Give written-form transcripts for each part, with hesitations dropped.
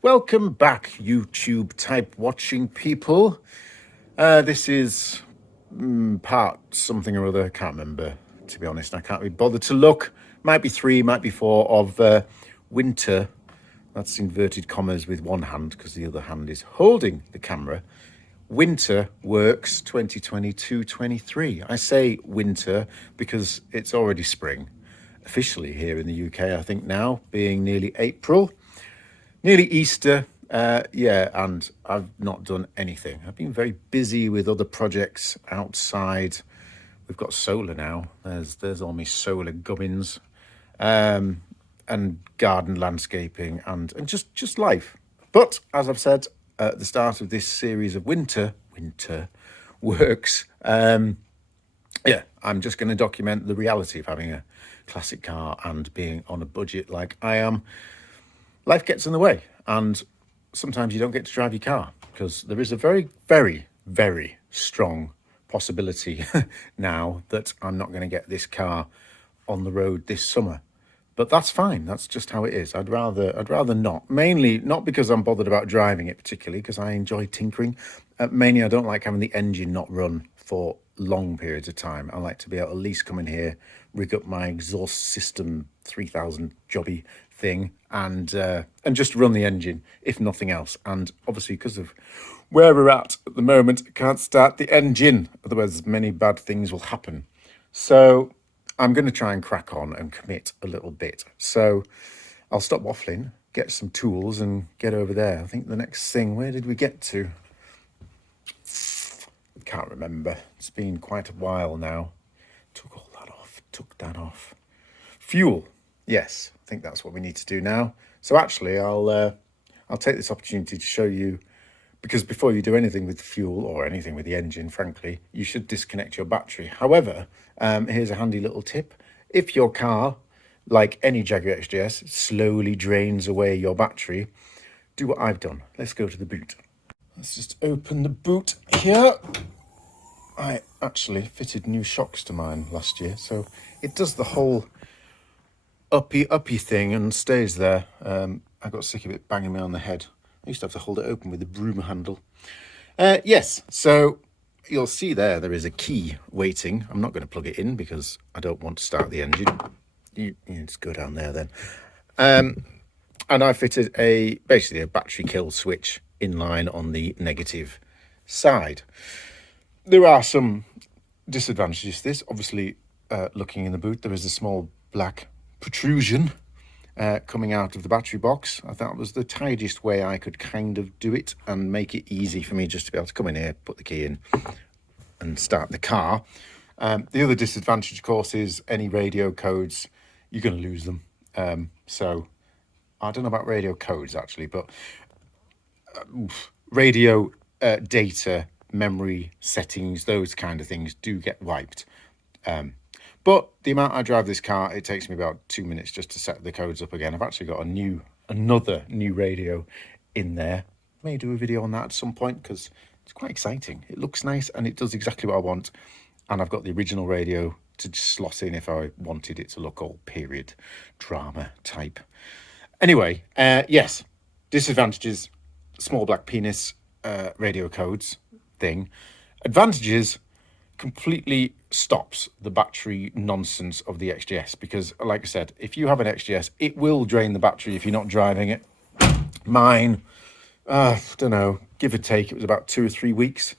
Welcome back, YouTube type watching people. This is part something or other. I can't remember, to be honest. I can't be bothered to look. Might be 3, might be 4 of winter. That's inverted commas with one hand because the other hand is holding the camera. Winter Works 2022-23. I say winter because it's already spring, officially here in the UK, I think now, being nearly April. Nearly Easter, and I've not done anything. I've been very busy with other projects outside. We've got solar now. There's all my solar gubbins, and garden landscaping and just life. But as I've said at the start of this series of winter works, I'm just going to document the reality of having a classic car and being on a budget like I am. Life gets in the way, and sometimes you don't get to drive your car because there is a very, very, very strong possibility now that I'm not going to get this car on the road this summer. But that's fine. That's just how it is. I'd rather not. Mainly not because I'm bothered about driving it particularly, because I enjoy tinkering. Mainly I don't like having the engine not run for long periods of time. I like to be able to at least come in here, rig up my exhaust system 3000 jobby thing and just run the engine, if nothing else. And obviously because of where we're at the moment, I can't start the engine, otherwise many bad things will happen. So I'm going to try and crack on and commit a little bit. So I'll stop waffling, get some tools and get over there. I think the next thing, where did we get to? Can't remember. It's been quite a while now. Took that off. Fuel. Yes, I think that's what we need to do now. So actually, I'll take this opportunity to show you, because before you do anything with fuel or anything with the engine, frankly, you should disconnect your battery. However, here's a handy little tip. If your car, like any Jaguar XJS, slowly drains away your battery, do what I've done. Let's go to the boot. Let's just open the boot here. I actually fitted new shocks to mine last year, so it does the whole uppy thing and stays there. I got sick of it banging me on the head. I used to have to hold it open with the broom handle. Yes, so you'll see there is a key waiting. I'm not going to plug it in because I don't want to start the engine. You just go down there then. And I fitted basically a battery kill switch in line on the negative side. There are some disadvantages to this. Obviously, looking in the boot, there is a small black protrusion coming out of the battery box. I thought it was the tidiest way I could kind of do it and make it easy for me just to be able to come in here, put the key in and start the car. The other disadvantage, of course, is any radio codes, you're going to lose them. So I don't know about radio codes actually, but radio data, memory settings, those kind of things do get wiped. But the amount I drive this car, it takes me about 2 minutes just to set the codes up again. I've actually got another new radio in there. May do a video on that at some point because it's quite exciting. It looks nice and it does exactly what I want. And I've got the original radio to just slot in if I wanted it to look all period drama type. Anyway, yes, disadvantages, small black penis, radio codes thing. Advantages, completely stops the battery nonsense of the XJS, because like I said, if you have an XJS, it will drain the battery if you're not driving it. Mine, don't know, give or take, it was about 2 or 3 weeks,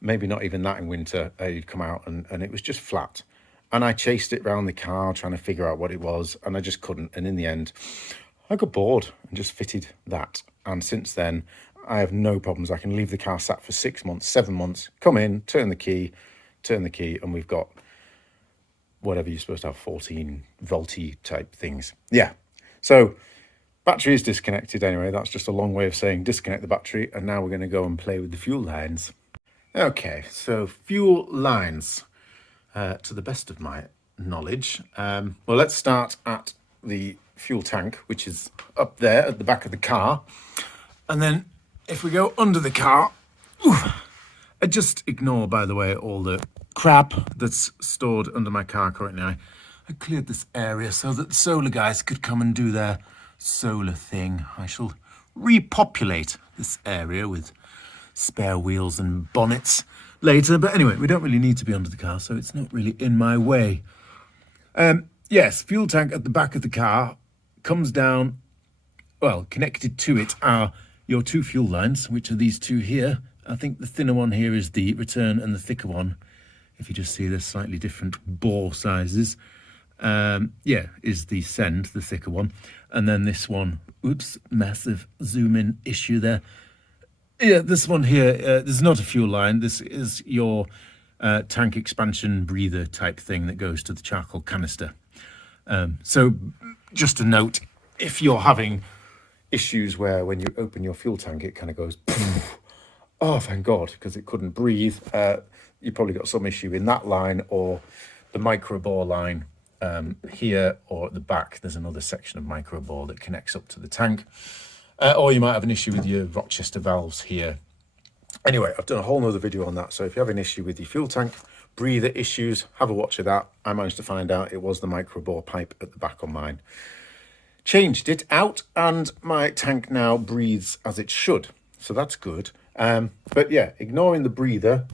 maybe not even that in winter. You'd come out and it was just flat, and I chased it around the car trying to figure out what it was, and I just couldn't. And in the end I got bored and just fitted that, and since then I have no problems. I can leave the car sat for 6 months, 7 months, come in, turn the key, and we've got whatever you're supposed to have, 14 volty type things. Yeah. So battery is disconnected anyway. That's just a long way of saying disconnect the battery. And now we're going to go and play with the fuel lines. Okay, so fuel lines, to the best of my knowledge. Well, let's start at the fuel tank, which is up there at the back of the car. And then if we go under the car, I just ignore, by the way, all the crap that's stored under my car currently. I cleared this area so that the solar guys could come and do their solar thing. I shall repopulate this area with spare wheels and bonnets later. But anyway, we don't really need to be under the car, so it's not really in my way. Yes, fuel tank at the back of the car comes down. Well, connected to it are your two fuel lines, which are these two here. I think the thinner one here is the return, and the thicker one, if you just see they're slightly different bore sizes, yeah, is the send, the thicker one. And then this one, oops, massive zoom in issue there. Yeah, this one here, this is not a fuel line. This is your tank expansion breather type thing that goes to the charcoal canister. So just a note, if you're having issues where when you open your fuel tank, it kind of goes, oh, thank God, because it couldn't breathe. You probably got some issue in that line or the micro bore line here, or at the back, there's another section of micro bore that connects up to the tank. Or you might have an issue with your Rochester valves here. Anyway, I've done a whole nother video on that. So if you have an issue with your fuel tank breather issues, have a watch of that. I managed to find out it was the micro bore pipe at the back on mine. Changed it out, and my tank now breathes as it should. So that's good. But yeah, ignoring the breather,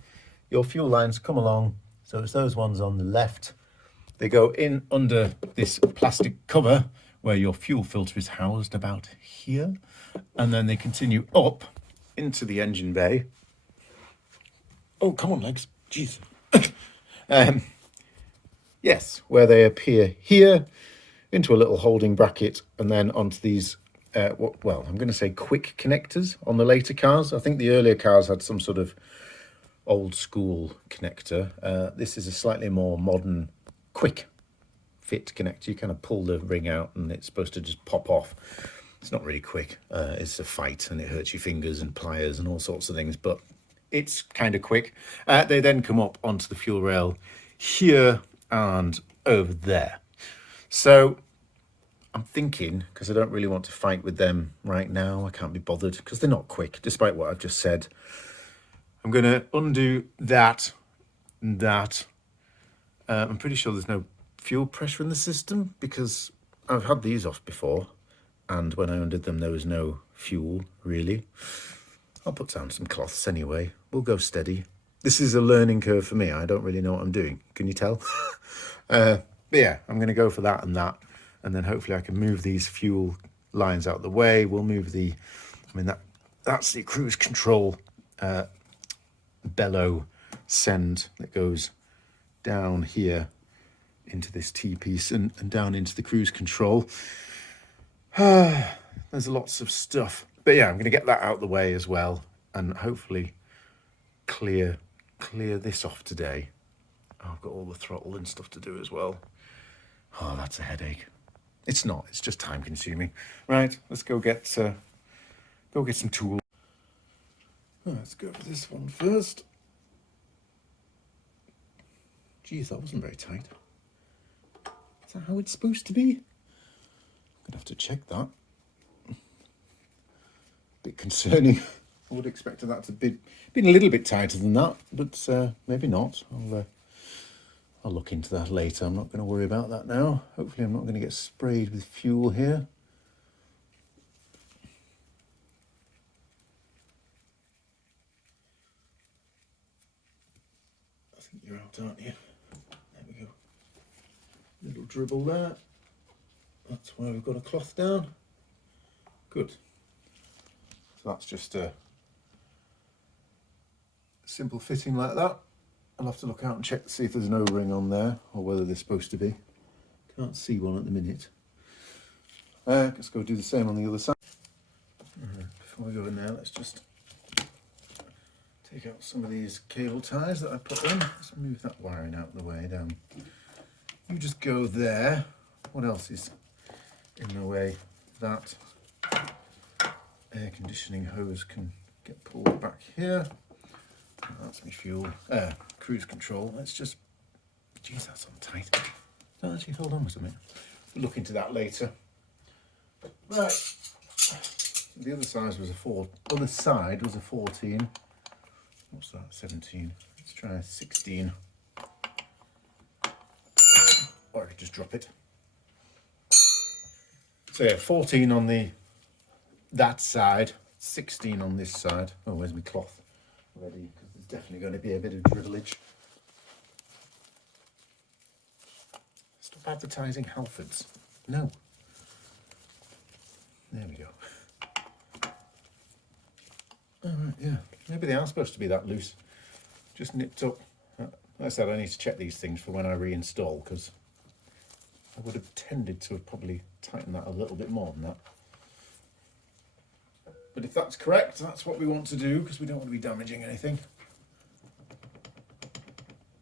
your fuel lines come along. So it's those ones on the left. They go in under this plastic cover where your fuel filter is housed about here. And then they continue up into the engine bay. Oh, come on, legs. Jeez. Yes, where they appear here into a little holding bracket and then onto these, well, I'm going to say quick connectors on the later cars. I think the earlier cars had some sort of old school connector. This is a slightly more modern quick fit connector. You kind of pull the ring out and it's supposed to just pop off. It's not really quick. It's a fight and it hurts your fingers and pliers and all sorts of things, but it's kind of quick. They then come up onto the fuel rail here and over there. So I'm thinking, because I don't really want to fight with them right now, I can't be bothered because they're not quick, despite what I've just said. I'm going to undo that and that. I'm pretty sure there's no fuel pressure in the system because I've had these off before, and when I undid them there was no fuel really. I'll put down some cloths anyway. We'll go steady. This is a learning curve for me. I don't really know what I'm doing. Can you tell? But yeah, I'm going to go for that, and then hopefully I can move these fuel lines out of the way. We'll move the, I mean, that's the cruise control bellow send that goes down here into this T-piece and down into the cruise control. There's lots of stuff. But yeah, I'm going to get that out of the way as well and hopefully clear this off today. Oh, I've got all the throttle and stuff to do as well. Oh, that's a headache. It's not, it's just time consuming. Right, let's go get some tools. Oh, let's go for this one first. Geez, that wasn't very tight. Is that how it's supposed to be? I'm gonna have to check that. Bit concerning. I would have expected that to be been a little bit tighter than that, but maybe not. I'll look into that later. I'm not going to worry about that now. Hopefully I'm not going to get sprayed with fuel here. I think you're out, aren't you? There we go. Little dribble there. That's why we've got a cloth down. Good. So that's just a simple fitting like that. I'll have to look out and check to see if there's no ring on there or whether they're supposed to be. Can't see one at the minute. Let's go do the same on the other side. Before we go in there, let's just take out some of these cable ties that I put in. Let's move that wiring out of the way down. You just go there. What else is in the way? That air conditioning hose can get pulled back here. That's my fuel, cruise control. Let's just, geez, that's on tight. Don't actually hold on with something. We'll look into that later. Right. The other side was a 14. What's that? 17. Let's try a 16. Or I could just drop it. So yeah, 14 on the that side, 16 on this side. Oh, where's my cloth? Ready, because there's definitely going to be a bit of dribblage. Stop advertising Halfords. No. There we go. All right, yeah. Maybe they are supposed to be that loose. Just nipped up. Like I said, I need to check these things for when I reinstall, because I would have tended to have probably tightened that a little bit more than that. But if that's correct, that's what we want to do, because we don't want to be damaging anything.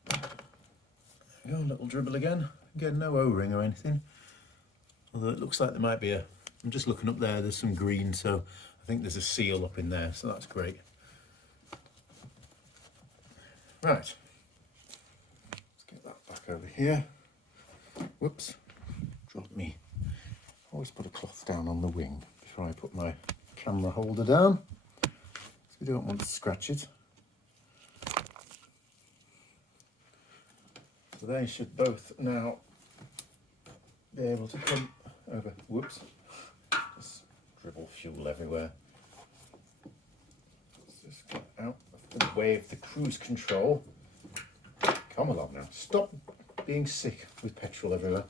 There we go, a little dribble again. Again, no O-ring or anything. Although it looks like there might be a... I'm just looking up there, there's some green, so I think there's a seal up in there, so that's great. Right. Let's get that back over here. Whoops. Dropped me. Always put a cloth down on the wing before I put my camera holder down, so we don't want to scratch it. So they should both now be able to come over. Whoops. Just dribble fuel everywhere. Let's just get out of the way of the cruise control. Come along now. Stop being sick with petrol everywhere.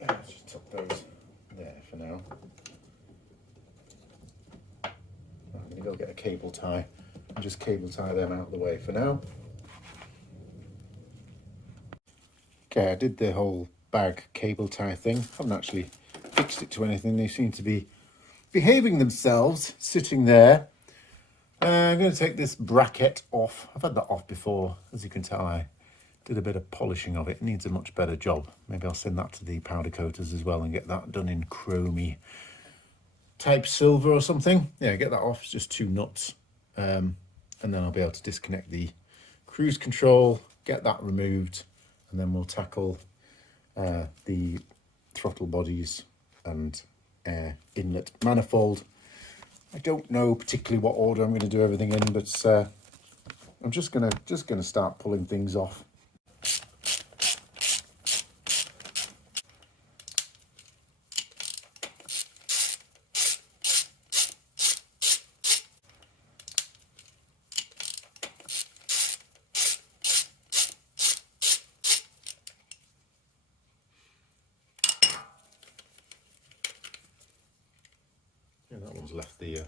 Let's just tuck those there for now. I'm going to go get a cable tie and just cable tie them out of the way for now. Okay, I did the whole bag cable tie thing. Haven't actually fixed it to anything. They seem to be behaving themselves sitting there. I'm going to take this bracket off. I've had that off before. As you can tell, I did a bit of polishing of it. It needs a much better job. Maybe I'll send that to the powder coaters as well and get that done in chromy type silver or something. Yeah, get that off. It's just 2 nuts. And then I'll be able to disconnect the cruise control, get that removed, and then we'll tackle the throttle bodies and inlet manifold. I don't know particularly what order I'm going to do everything in, but I'm just gonna start pulling things off. Yeah, that one's left the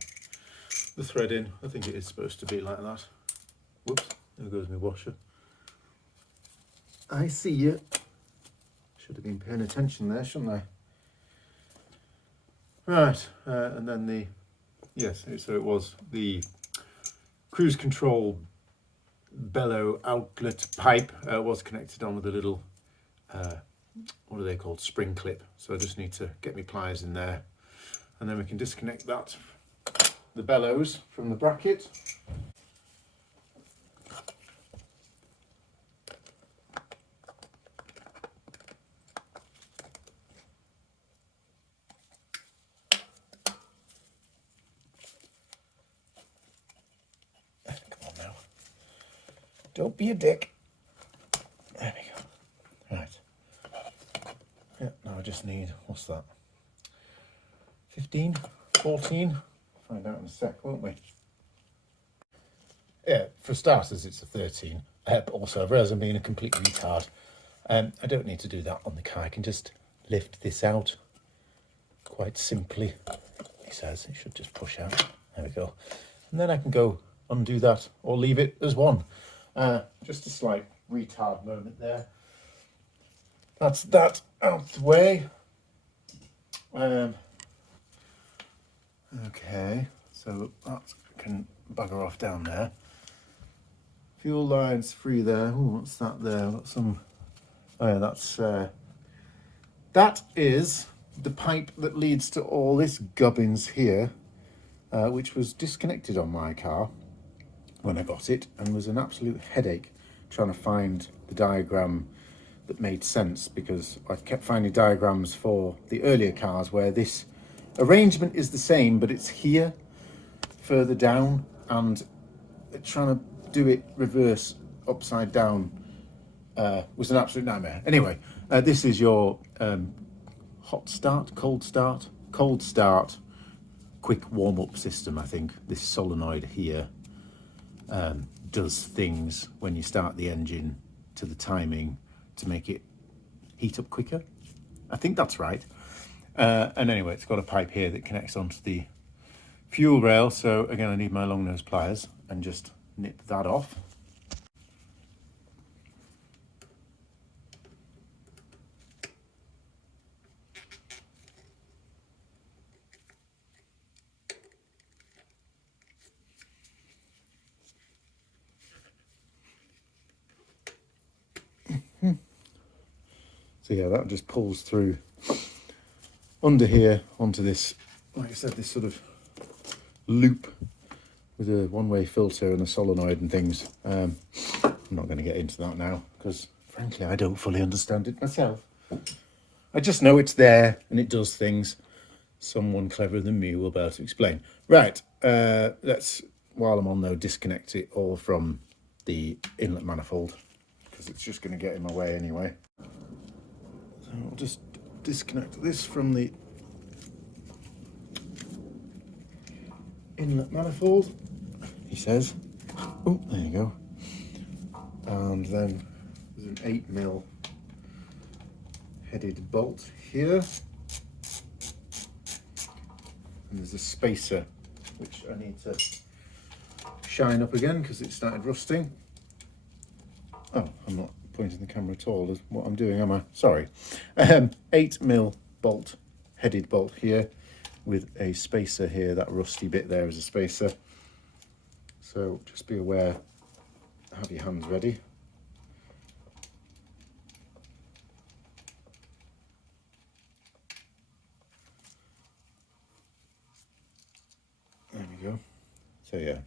thread in. I think it is supposed to be like that. Whoops, there goes my washer. I see you. Should have been paying attention there, shouldn't I? Right, and then the, yes, so it was the cruise control bellow outlet pipe was connected on with a little, what are they called, spring clip. So I just need to get my pliers in there, and then we can disconnect that, the bellows, from the bracket. Come on now. Don't be a dick. There we go. Right. Yeah, now I just need, what's that? 15, 14? Find out in a sec, won't we? Yeah, for starters, it's a 13. But also, I've realised I'm being a complete retard. I don't need to do that on the car. I can just lift this out quite simply. He says it should just push out. There we go. And then I can go undo that or leave it as one. Just a slight retard moment there. That's that out the way. Okay, so that can bugger off down there. Fuel lines free there. Ooh, what's that there? Got some. Oh yeah, that is the pipe that leads to all this gubbins here, which was disconnected on my car when I got it, and was an absolute headache trying to find the diagram that made sense, because I kept finding diagrams for the earlier cars where this arrangement is the same, but it's here further down, and trying to do it reverse upside down was an absolute nightmare. Anyway, this is your hot start, cold start, quick warm-up system. I think this solenoid here does things when you start the engine to the timing to make it heat up quicker. I think that's right. And anyway, it's got a pipe here that connects onto the fuel rail. So again, I need my long nose pliers and just nip that off. So yeah, that just pulls through under here onto this, like I said, this sort of loop with a one-way filter and a solenoid and things. I'm not going to get into that now because frankly I don't fully understand it myself. I just know it's there and it does things. Someone cleverer than me will be able to explain. Right, let's, while I'm on though, disconnect it all from the inlet manifold because it's just going to get in my way anyway. So I'll just disconnect this from the inlet manifold, he says. Oh, there you go. And then there's an 8mm headed bolt here. And there's a spacer, which I need to shine up again because it started rusting. Oh, I'm not pointing the camera at all as what I'm doing, am I? Sorry. 8mm bolt, headed bolt here with a spacer here. That rusty bit there is a spacer. So just be aware, have your hands ready. There we go. So yeah,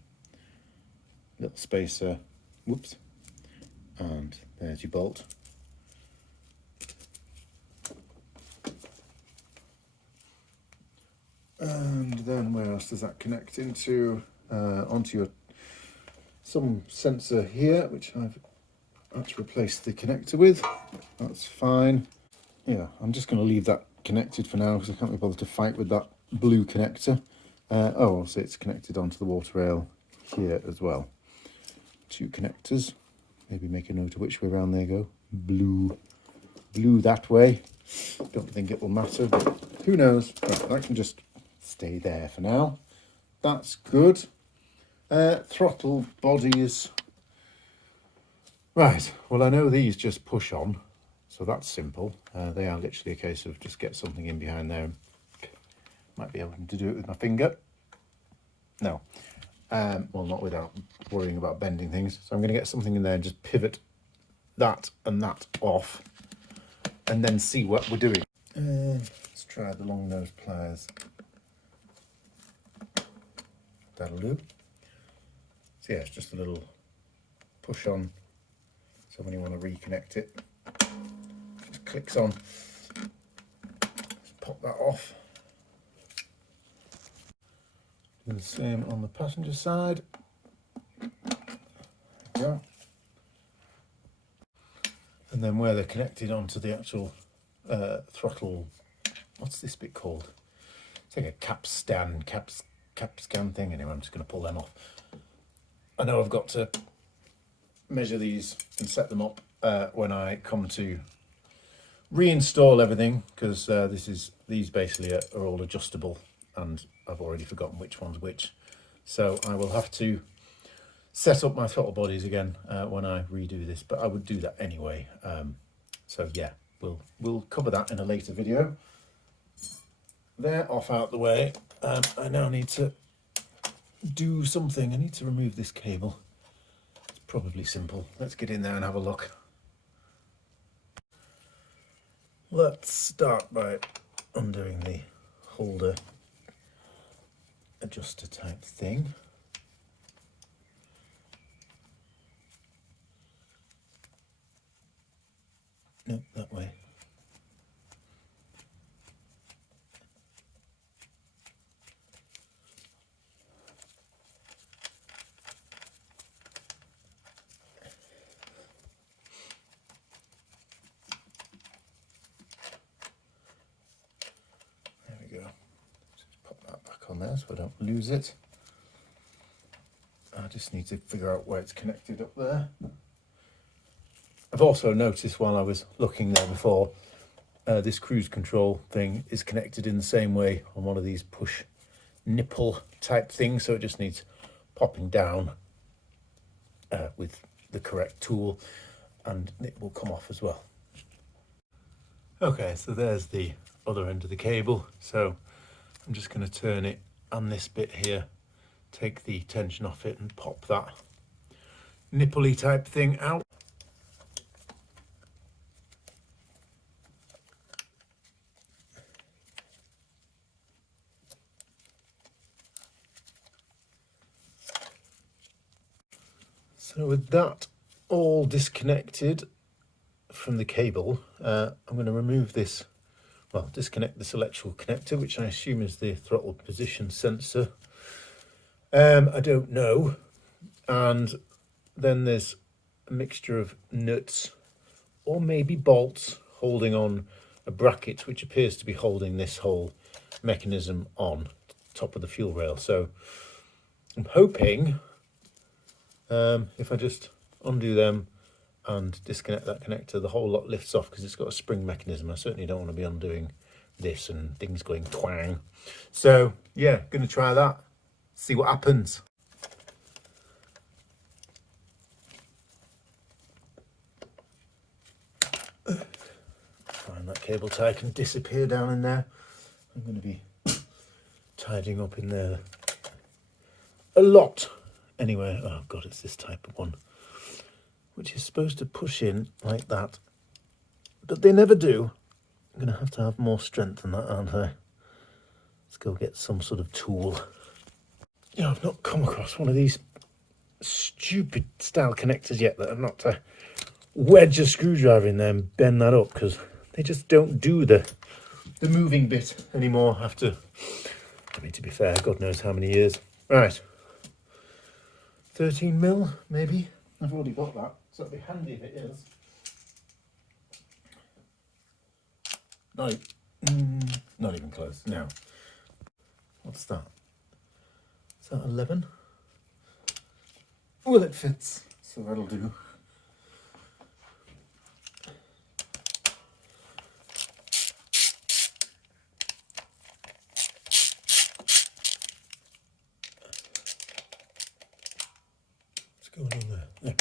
little spacer, whoops, and there's your bolt. And then where else does that connect into? Onto your some sensor here, which I've had to replace the connector with. That's fine. Yeah, I'm just going to leave that connected for now because I can't be bothered to fight with that blue connector. Oh, also it's connected onto the water rail here as well. 2 connectors. Maybe make a note of which way around they go. Blue that way. Don't think it will matter, but who knows. Right, that can just stay there for now. That's good. Throttle bodies. Right, well I know these just push on, so that's simple. They are literally a case of just get something in behind there. Might be able to do it with my finger. No, well, not without worrying about bending things. So I'm going to get something in there and just pivot that and that off and then see what we're doing. Let's try the long nose pliers. That'll do. So yeah, it's just a little push on. So when you want to reconnect it, just clicks on. Just pop that off. Do the same on the passenger side. There we go. And then where they're connected onto the actual throttle, what's this bit called? It's like a capstan thing. Anyway, I'm just going to pull them off. I know I've got to measure these and set them up when I come to reinstall everything because these basically are all adjustable and I've already forgotten which one's which. So I will have to set up my throttle bodies again when I redo this, but I would do that anyway. So yeah, we'll cover that in a later video. They're off out the way. I now need to do something. I need to remove this cable. It's probably simple. Let's get in there and have a look. Let's start by undoing the holder adjuster type thing. No, that way. there so I don't lose it. I just need to figure out where it's connected up there. I've also noticed while I was looking there before, this cruise control thing is connected in the same way on one of these push nipple type things, so it just needs popping down with the correct tool and it will come off as well. Okay, so there's the other end of the cable, so I'm just going to turn it on this bit here, take the tension off it and pop that nipple-y type thing out. So with that all disconnected from the cable, I'm going to remove this, well, disconnect this electrical connector, which I assume is the throttle position sensor. I don't know. And then there's a mixture of nuts or maybe bolts holding on a bracket, which appears to be holding this whole mechanism on top of the fuel rail. So I'm hoping if I just undo them and disconnect that connector, the whole lot lifts off because it's got a spring mechanism. I certainly don't want to be undoing this and things going twang. So yeah, gonna try that, see what happens. Find that cable tie can disappear down in there. I'm going to be tidying up in there a lot. Anyway, oh god, it's this type of one, which is supposed to push in like that, but they never do. I'm going to have more strength than that, aren't I? Let's go get some sort of tool. You know, I've not come across one of these stupid style connectors yet that I've not to wedge a screwdriver in there and bend that up, because they just don't do the moving bit anymore after, I mean, to be fair, God knows how many years. Right. 13 mil, maybe. I've already got that, so that'd be handy if it is. Not even close. Now, what's that? Is that 11? Well, it fits, so that'll do. What's going on there? There.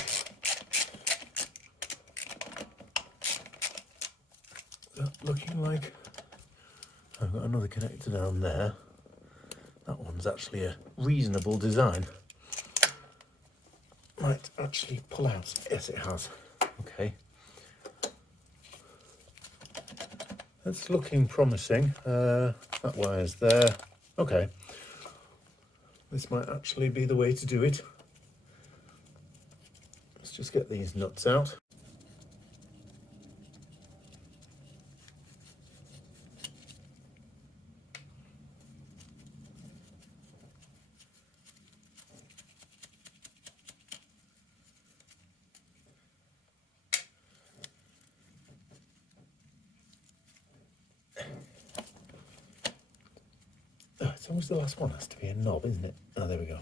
That looking like I've got another connector down there. That one's actually a reasonable design. Might actually pull out. Yes, it has. Okay. That's looking promising. That wire's there. Okay. This might actually be the way to do it. Let's just get these nuts out. It's always the last one has to be a knob, isn't it? Oh, there we go.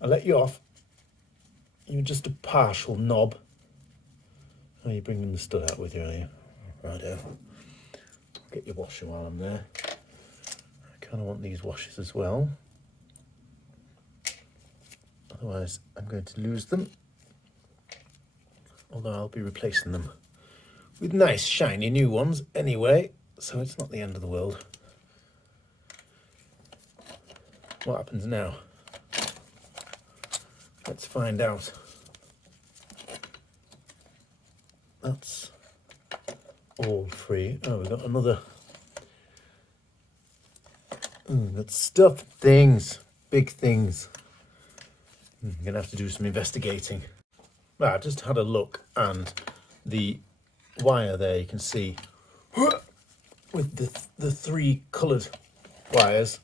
I'll let you off. You're just a partial knob. Oh, you're bringing the stud out with you, are you? Righto. Get your washer while I'm there. I kind of want these washers as well. Otherwise, I'm going to lose them. Although I'll be replacing them with nice, shiny new ones anyway, so it's not the end of the world. What happens now? Let's find out. That's all free. Oh, we've got another. We've got stuffed things, big things. I'm gonna have to do some investigating. Well, I just had a look, and the wire there you can see with the three coloured wires.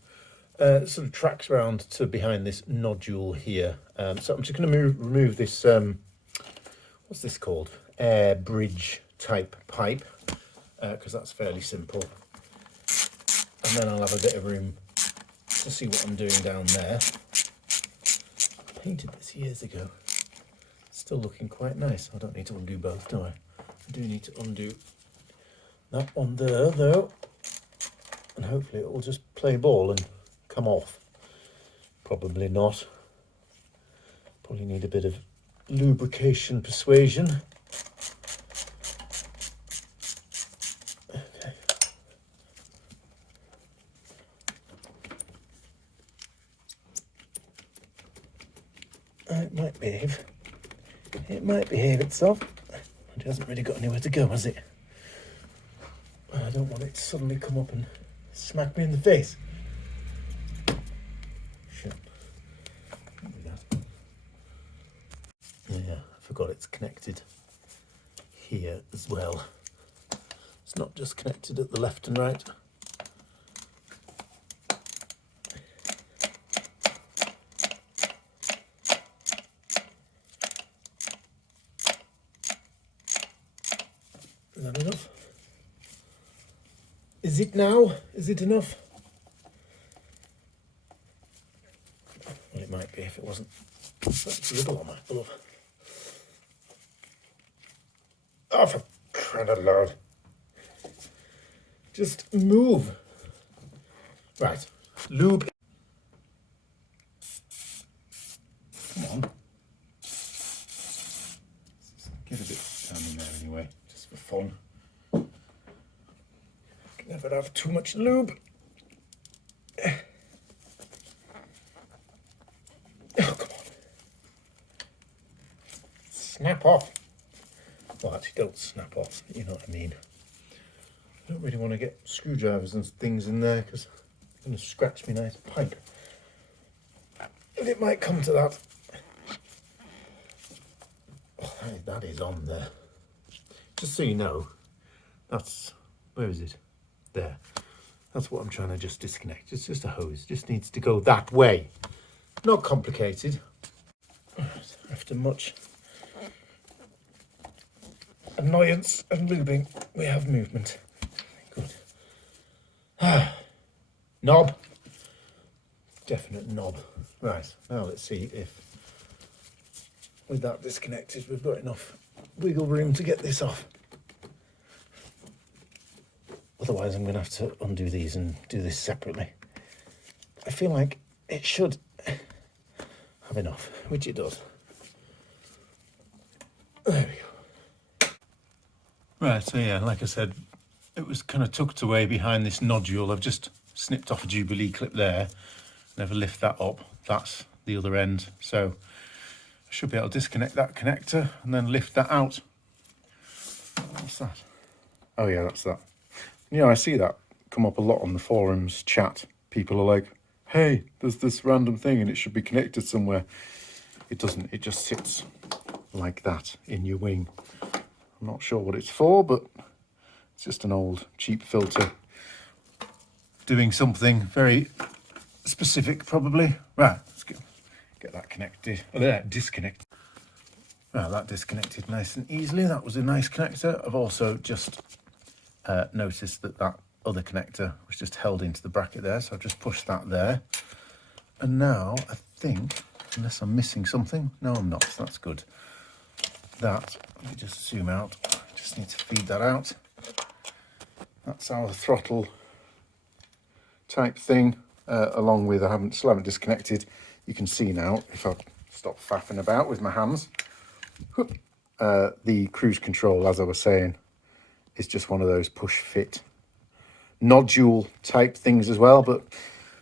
Sort of tracks around to behind this nodule here. So I'm just going to remove this, what's this called? Air bridge type pipe, because that's fairly simple. And then I'll have a bit of room to see what I'm doing down there. Painted this years ago. Still looking quite nice. I don't need to undo both, do I? I do need to undo that one there, though. And hopefully it will just play ball and come off. Probably not. Probably need a bit of lubrication persuasion. Okay. It might behave. It might behave itself. It hasn't really got anywhere to go, has it? I don't want it to suddenly come up and smack me in the face. Shit. Can't do that. Yeah, I forgot it's connected here as well. It's not just connected at the left and right. Is that enough? Is it now? Is it enough? Well, it might be if it wasn't that dribble on my glove. Oh, for crying out loud. Just move. Right. Lube. Come on. Get a bit down in there anyway, just for fun. Can never have too much lube. Oh, come on. Snap off. Well, actually, don't snap off. You know what I mean. I don't really want to get screwdrivers and things in there because it's going to scratch me nice pipe. And it might come to that. Oh, that is on there. Just so you know, that's, where is it? There. That's what I'm trying to just disconnect. It's just a hose. It just needs to go that way. Not complicated. After much annoyance and lubing, we have movement. Good. Knob. Definite knob. Right, now let's see if with that disconnected we've got enough wiggle room to get this off. Otherwise I'm going to have to undo these and do this separately. I feel like it should have enough, which it does. There we go. Right, so yeah, like I said, it was kind of tucked away behind this nodule. I've just snipped off a Jubilee clip there. Never lift that up. That's the other end. So I should be able to disconnect that connector and then lift that out. What's that? Oh yeah, that's that. You know, I see that come up a lot on the forums chat. People are like, hey, there's this random thing and it should be connected somewhere. It doesn't, it just sits like that in your wing. I'm not sure what it's for, but it's just an old cheap filter doing something very specific probably. Right, let's get that connected, disconnected. Right, that disconnected nice and easily. That was a nice connector. I've also just noticed that that other connector was just held into the bracket there, so I've just pushed that there. And now I think, unless I'm missing something, no I'm not, so that's good. That, let me just zoom out, just need to feed that out. That's our throttle type thing, along with, still haven't disconnected. You can see now, if I stop faffing about with my hands, the cruise control, as I was saying, is just one of those push fit nodule type things as well, but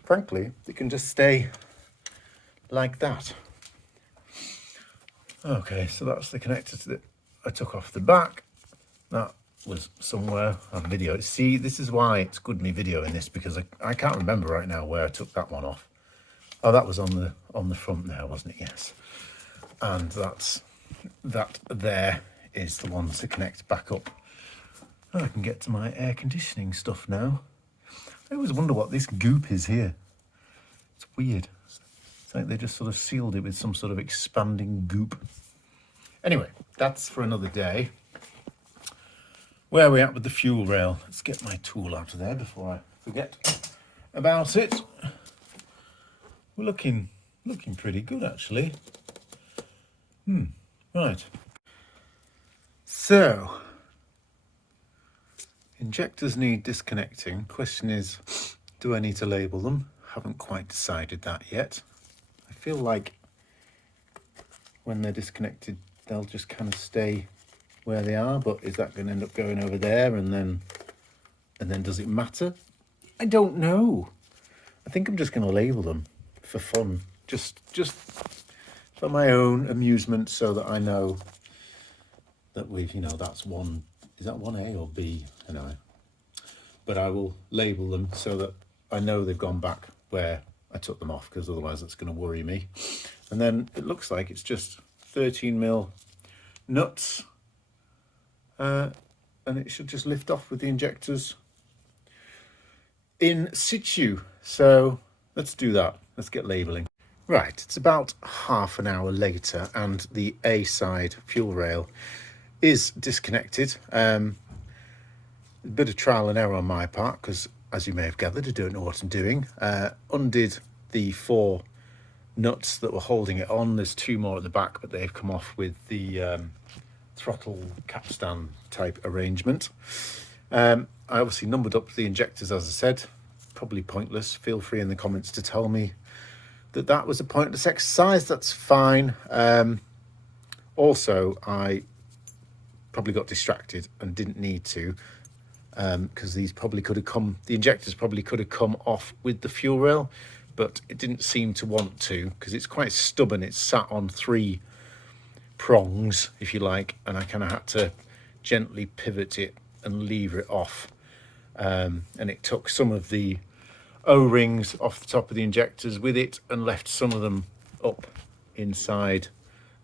frankly it can just stay like that. Okay, so that's the connector that I took off the back. That was somewhere on video. See, this is why it's good me videoing this, because I can't remember right now where I took that one off. Oh, that was on the front there, wasn't it? Yes. And that there is the one to connect back up. Oh, I can get to my air conditioning stuff now. I always wonder what this goop is here. It's weird. It's like they just sort of sealed it with some sort of expanding goop. Anyway, that's for another day. Where are we at with the fuel rail? Let's get my tool out of there before I forget about it. we're looking pretty good actually. Right. So, injectors need disconnecting. Question is, do I need to label them? Haven't quite decided that yet. I feel like when they're disconnected, they'll just kind of stay where they are, but is that going to end up going over there and then does it matter? I don't know. I think I'm just going to label them for fun, just for my own amusement, so that I know that we've, that's one. Is that 1A or B? Anyway, but I will label them so that I know they've gone back where I took them off, because otherwise that's going to worry me. And then it looks like it's just 13mm nuts, and it should just lift off with the injectors in situ. So let's do that. Let's get labeling. Right, it's about half an hour later and the A side fuel rail is disconnected. A bit of trial and error on my part, because as you may have gathered, I don't know what I'm doing. Undid the 4 nuts that were holding it on. There's 2 more at the back, but they've come off with the throttle capstan type arrangement. I obviously numbered up the injectors, as I said. Probably pointless. Feel free in the comments to tell me that was a pointless exercise. That's fine. Also, I probably got distracted and didn't need to, because these probably could have come, the injectors probably could have come off with the fuel rail, but it didn't seem to want to, because it's quite stubborn. It's sat on 3 prongs, if you like, and I kind of had to gently pivot it and lever it off. And it took some of the O-rings off the top of the injectors with it and left some of them up inside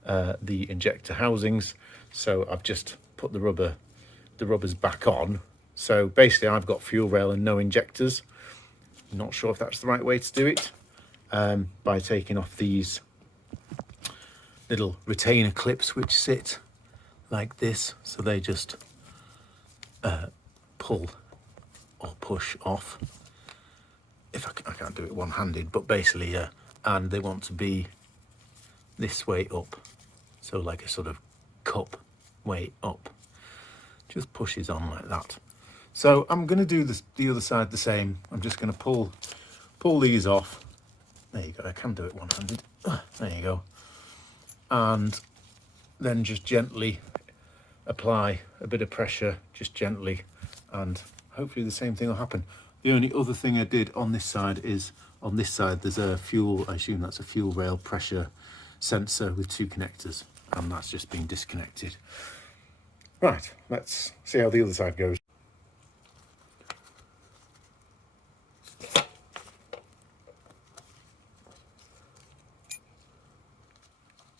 the injector housings. So I've just put the rubbers back on. So basically I've got fuel rail and no injectors. Not sure if that's the right way to do it, by taking off these little retainer clips which sit like this, so they just pull or push off. If I can't do it one-handed, but basically, and they want to be this way up, so like a sort of cup way up, just pushes on like that. So I'm going to do the other side the same. I'm just going to pull these off. There you go. I can do it one-handed. There you go. And then just gently apply a bit of pressure, just gently, and hopefully the same thing will happen. The only other thing I did on this side is, on this side there's a fuel, I assume that's a fuel rail pressure sensor with 2 connectors, and that's just been disconnected. Right, let's see how the other side goes.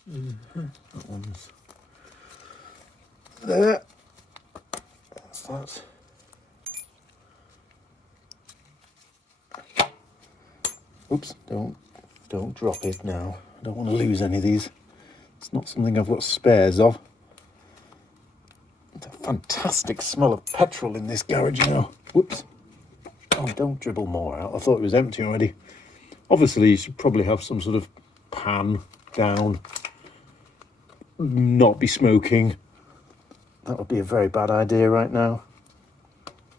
That one's there. That's that. Oops, don't drop it now. I don't want to lose any of these. It's not something I've got spares of. It's a fantastic smell of petrol in this garage, you know. Whoops. Oh, don't dribble more out. I thought it was empty already. Obviously, you should probably have some sort of pan down. Not be smoking. That would be a very bad idea right now.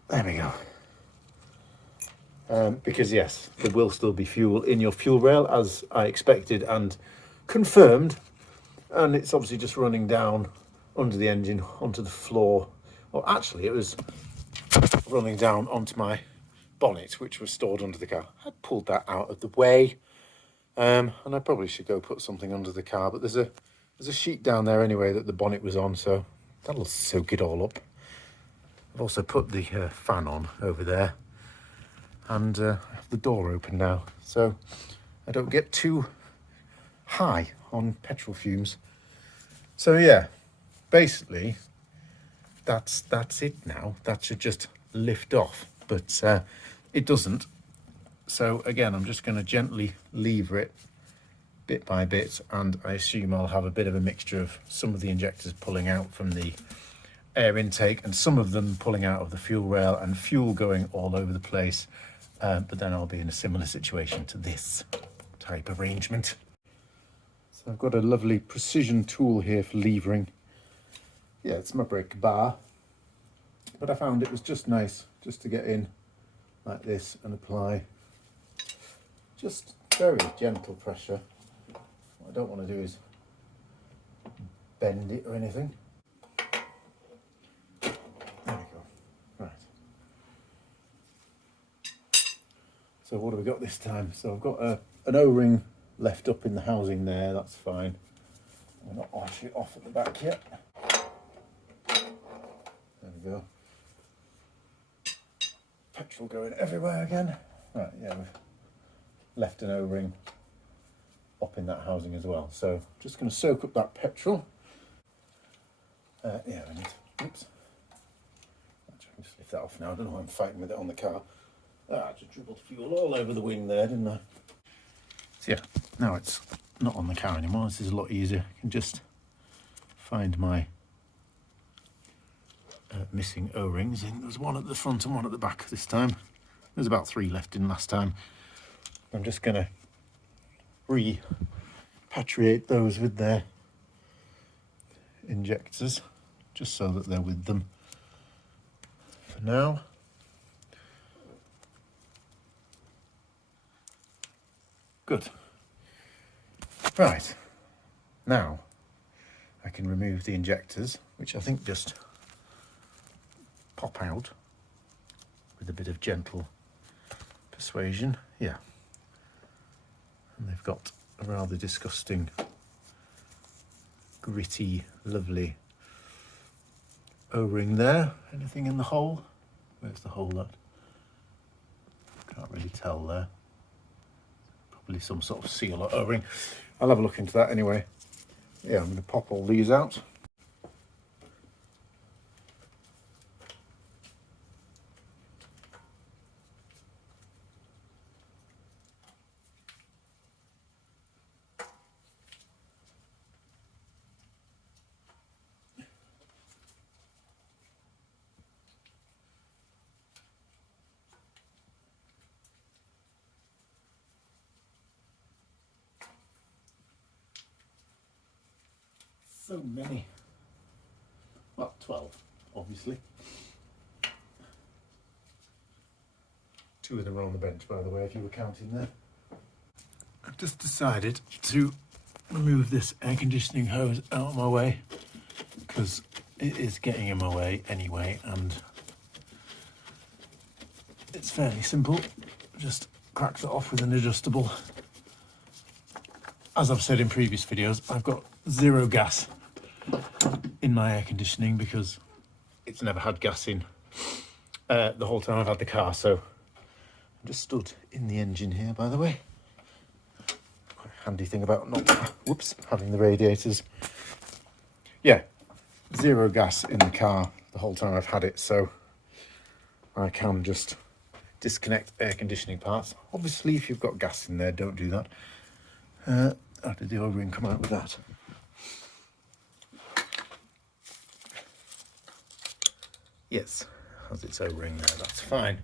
There we go. Because yes, there will still be fuel in your fuel rail, as I expected and confirmed, and it's obviously just running down under the engine onto the floor, or actually it was running down onto my bonnet, which was stored under the car. I pulled that out of the way, and I probably should go put something under the car, but there's a sheet down there anyway that the bonnet was on, so that'll soak it all up. I've also put the fan on over there, and I have the door open now, so I don't get too high on petrol fumes. So yeah, basically that's it now. That should just lift off, but it doesn't. So again, I'm just going to gently lever it bit by bit, and I assume I'll have a bit of a mixture of some of the injectors pulling out from the air intake and some of them pulling out of the fuel rail, and fuel going all over the place. But then I'll be in a similar situation to this. type arrangement. So I've got a lovely precision tool here for levering. Yeah, it's my brake bar, but I found it was just nice just to get in like this and apply just very gentle pressure. What I don't want to do is bend it or anything. There we go. Right. So what have we got this time? So I've got an O-ring left up in the housing there, that's fine. I'm not actually off at the back yet. There we go. Petrol going everywhere again. Right, yeah, we've left an O-ring up in that housing as well. So just going to soak up that petrol. Yeah, I need, oops. Actually, I'll just lift that off now. I don't know why I'm fighting with it on the car. I just dribbled fuel all over the wing there, didn't I? So yeah, now it's not on the car anymore. This is a lot easier. I can just find my missing O-rings. There was one at the front and one at the back this time. There's about 3 left in last time. I'm just going to repatriate those with their injectors, just so that they're with them for now. Good. Right, now I can remove the injectors, which I think just pop out with a bit of gentle persuasion. Yeah. And they've got a rather disgusting, gritty, lovely O-ring there. Anything in the hole? Where's the hole at? Can't really tell there. Probably some sort of seal or O-ring. I'll have a look into that anyway. Yeah, I'm going to pop all these out. So many. Well, 12, obviously. 2 of them are on the bench, by the way, if you were counting there. I've just decided to remove this air conditioning hose out of my way because it is getting in my way anyway, and it's fairly simple. Just crack it off with an adjustable. As I've said in previous videos, I've got 0 gas in my air conditioning because it's never had gas in the whole time I've had the car. So I'm just stood in the engine here, by the way. Quite a handy thing about not, whoops, having the radiators. Yeah, 0 gas in the car the whole time I've had it, so I can just disconnect air conditioning parts. Obviously, if you've got gas in there, don't do that. How did the O-ring come out with that? Yes, has its O-ring there, that's fine.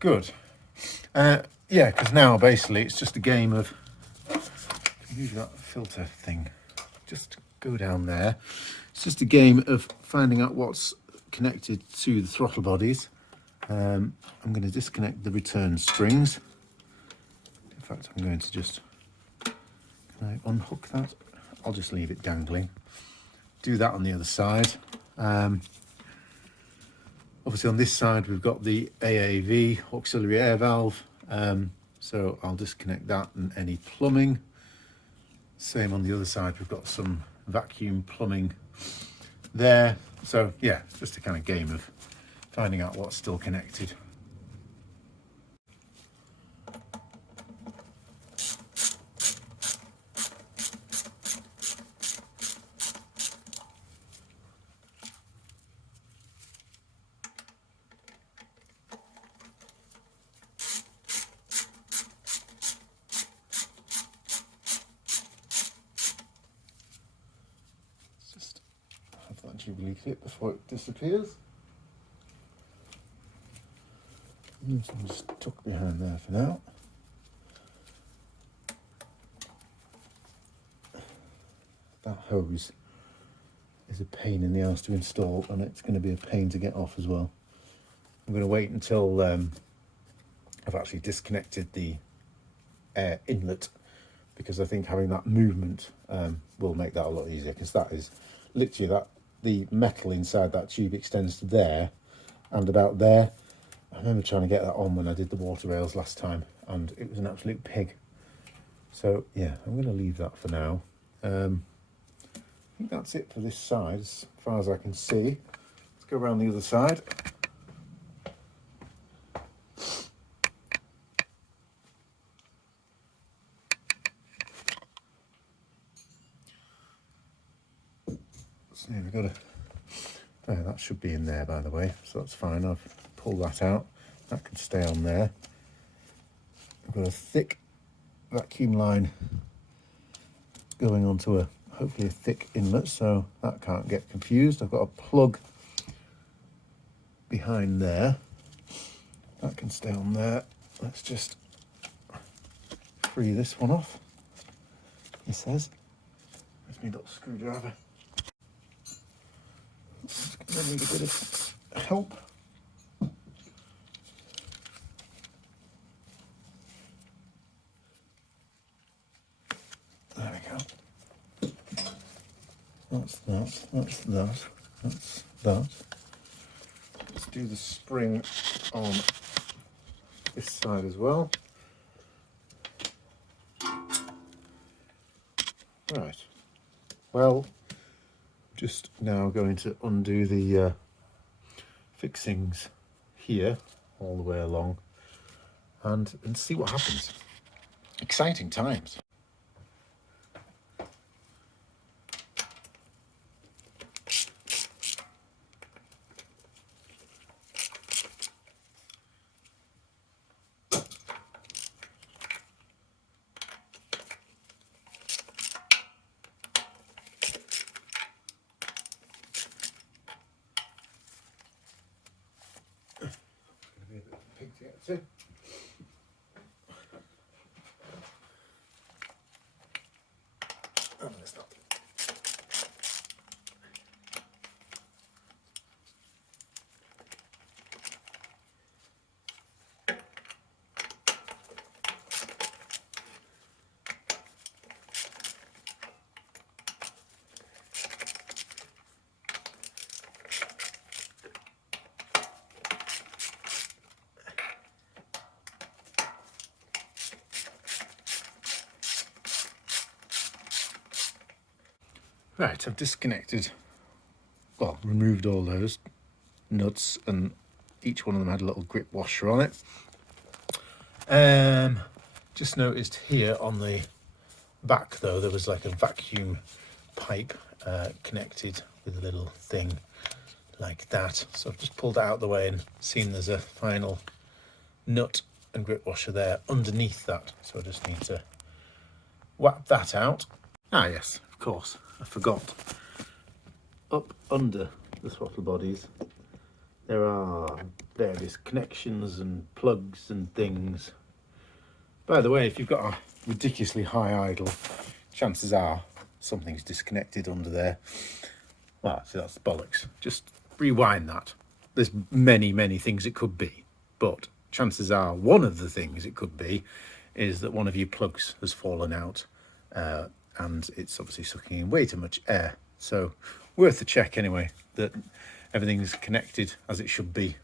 Good. Yeah, because now basically it's just a game of, use that filter thing, just go down there. It's just a game of finding out what's connected to the throttle bodies. I'm going to disconnect the return strings. In fact, I'm going to just, can I unhook that? I'll just leave it dangling. Do that on the other side. Obviously on this side we've got the AAV, auxiliary air valve, so I'll disconnect that and any plumbing. Same on the other side, we've got some vacuum plumbing there. So yeah, it's just a kind of game of finding out what's still connected. Jubilee clip before it disappears. Just tuck behind there for now. that hose is a pain in the ass to install, and it's going to be a pain to get off as well. I'm going to wait until I've actually disconnected the air inlet, because I think having that movement will make that a lot easier, because that is literally that the metal inside that tube extends to there and about there. I remember trying to get that on when I did the water rails last time, and it was an absolute pig. So yeah, I'm going to leave that for now. I think that's it for this side as far as I can see. Let's go around the other side. So we've got that should be in there, by the way, so that's fine. I've pulled that out. That can stay on there. I've got a thick vacuum line going onto a hopefully a thick inlet, so that can't get confused. I've got a plug behind there. That can stay on there. Let's just free this one off. He says. There's my little screwdriver. It's going to need a bit of help. There we go. That's that, that's that, that's that. Let's do the spring on this side as well. Right, well, just now going to undo the fixings here all the way along and see what happens. Exciting times. Oh, it's not. Right, I've disconnected, well, removed all those nuts, and each one of them had a little grip washer on it. Just noticed here on the back though, there was like a vacuum pipe connected with a little thing like that. So I've just pulled it out of the way and seen there's a final nut and grip washer there underneath that. So I just need to whap that out. Ah yes, of course, I forgot. Up under the throttle bodies there are various connections and plugs and things. By the way, if you've got a ridiculously high idle, chances are something's disconnected under there. Well, see, that's bollocks. Just rewind that. There's many things it could be, but chances are one of the things it could be is that one of your plugs has fallen out, and it's obviously sucking in way too much air. So worth a check anyway, that everything's connected as it should be.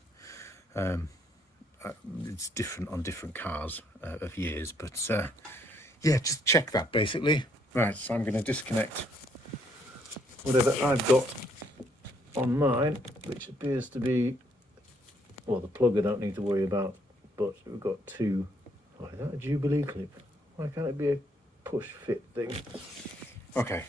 It's different on different cars of years, but yeah, just check that basically. Right, so I'm going to disconnect whatever I've got on mine, which appears to be, well, the plug I don't need to worry about, but we've got two. Oh, is that a Jubilee clip? Why can't it be a push fit thing? Okay.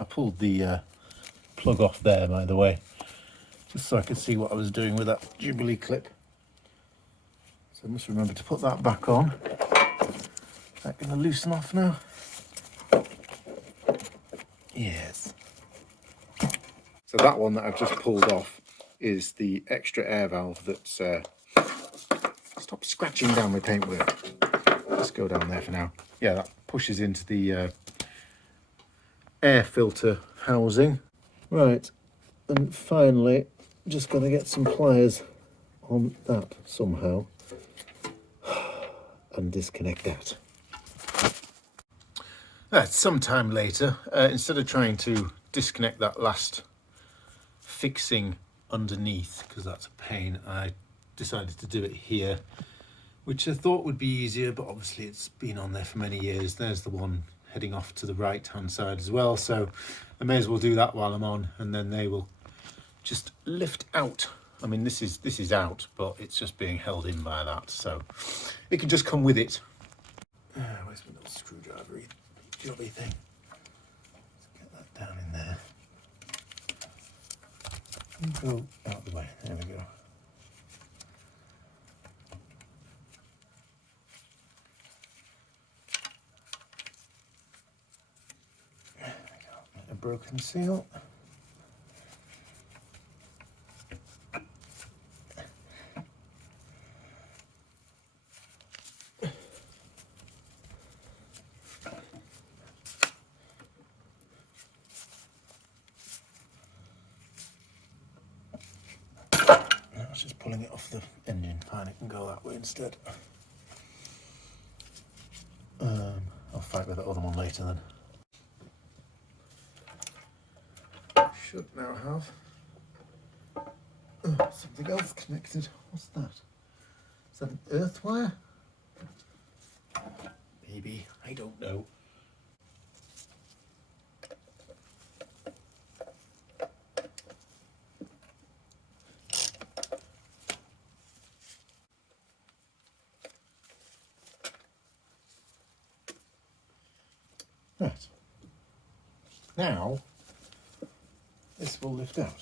I pulled the plug off there, by the way, just so I could see what I was doing with that Jubilee clip. So I must remember to put that back on. Is that going to loosen off now? Yes. that one that I've just pulled off is the extra air valve that's... stop scratching down my paintwork. Let's go down there for now. Yeah, that pushes into the air filter housing. Right, and finally, just got to get some pliers on that somehow and disconnect that. Sometime later, instead of trying to disconnect that last fixing underneath, because that's a pain, I decided to do it here, which I thought would be easier, but obviously it's been on there for many years. There's the one heading off to the right hand side as well, so I may as well do that while I'm on, and then they will just lift out. I mean, this is out, but it's just being held in by that, so it can just come with it. Where's my little screwdriver jobby thing? Let's get that down in there. And go out the way. There we go. There we go. A broken seal. Just pulling it off the engine. Fine, it can go that way instead. I'll fight with that other one later then. Should now have something else connected. What's that? Is that an earth wire? Maybe, I don't know. Right, now this will lift out.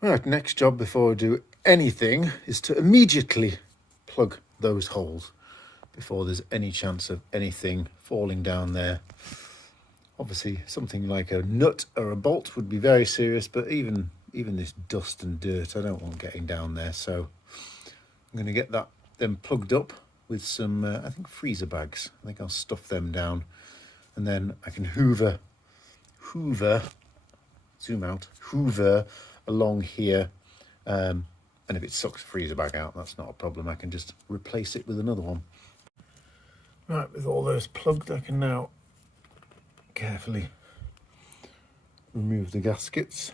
Right, next job before I do anything is to immediately plug those holes before there's any chance of anything falling down there. Obviously, something like a nut or a bolt would be very serious, but even this dust and dirt, I don't want getting down there. So I'm going to get that then plugged up with some, I think, freezer bags. I think I'll stuff them down, and then I can hoover, zoom out, hoover along here. And if it sucks a freezer bag out, that's not a problem. I can just replace it with another one. Right, with all those plugged, I can now carefully remove the gaskets.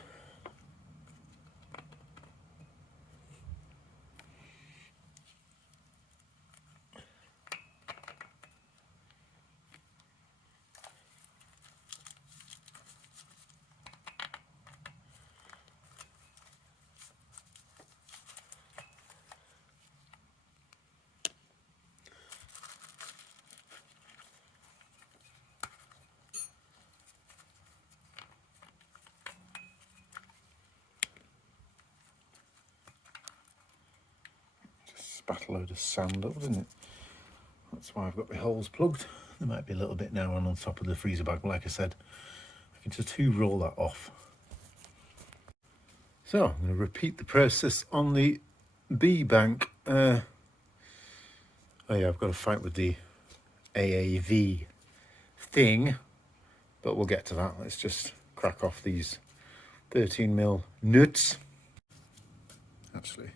Spat a load of sand up, didn't it? That's why I've got my holes plugged. There might be a little bit now on top of the freezer bag, but like I said, I can just roll that off. So I'm going to repeat the process on the B bank. Oh yeah, I've got to fight with the AAV thing, but we'll get to that. Let's just crack off these 13mm nuts. Actually,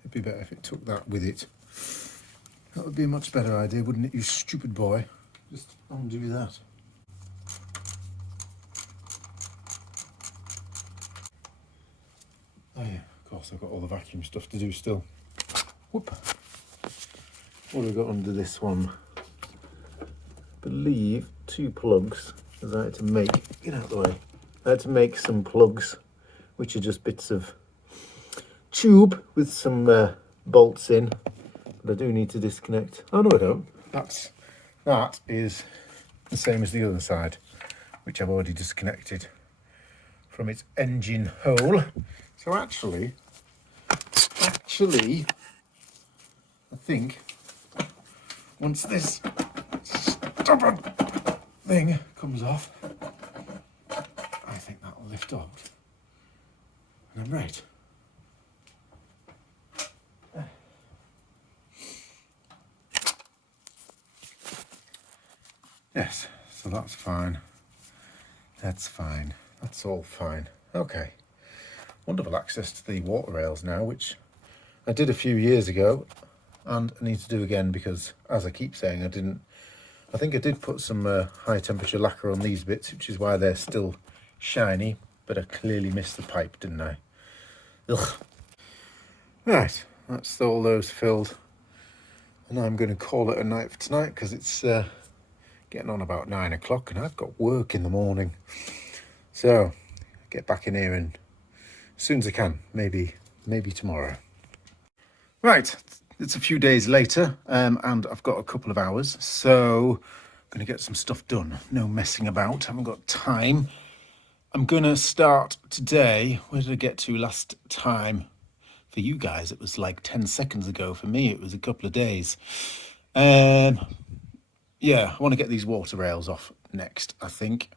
it'd be better if it took that with it. That would be a much better idea, wouldn't it, you stupid boy? Just undo that. Oh yeah, of course, I've got all the vacuum stuff to do still. Whoop. What have I got under this one? I believe 2 plugs, because I had to make, get out of the way, I had to make some plugs, which are just bits of tube with some bolts in. But I do need to disconnect. Oh no, I don't. That is the same as the other side, which I've already disconnected from its engine hole. So actually, think once this stubborn thing comes off, I think that'll lift out. And I'm right. Yes, so that's fine. That's fine. That's all fine. Okay. Wonderful access to the water rails now, which I did a few years ago and I need to do again because, as I keep saying, I think I did put some high temperature lacquer on these bits, which is why they're still shiny, but I clearly missed the pipe, didn't I? Ugh. Right, that's all those filled. And I'm going to call it a night for tonight because it's getting on about 9 o'clock and I've got work in the morning. So, get back in here and as soon as I can, maybe tomorrow. Right, it's a few days later and I've got a couple of hours, so I'm going to get some stuff done. No messing about, haven't got time. I'm going to start today. Where did I get to last time? For you guys, it was like 10 seconds ago. For me, it was a couple of days. Yeah, I want to get these water rails off next, I think.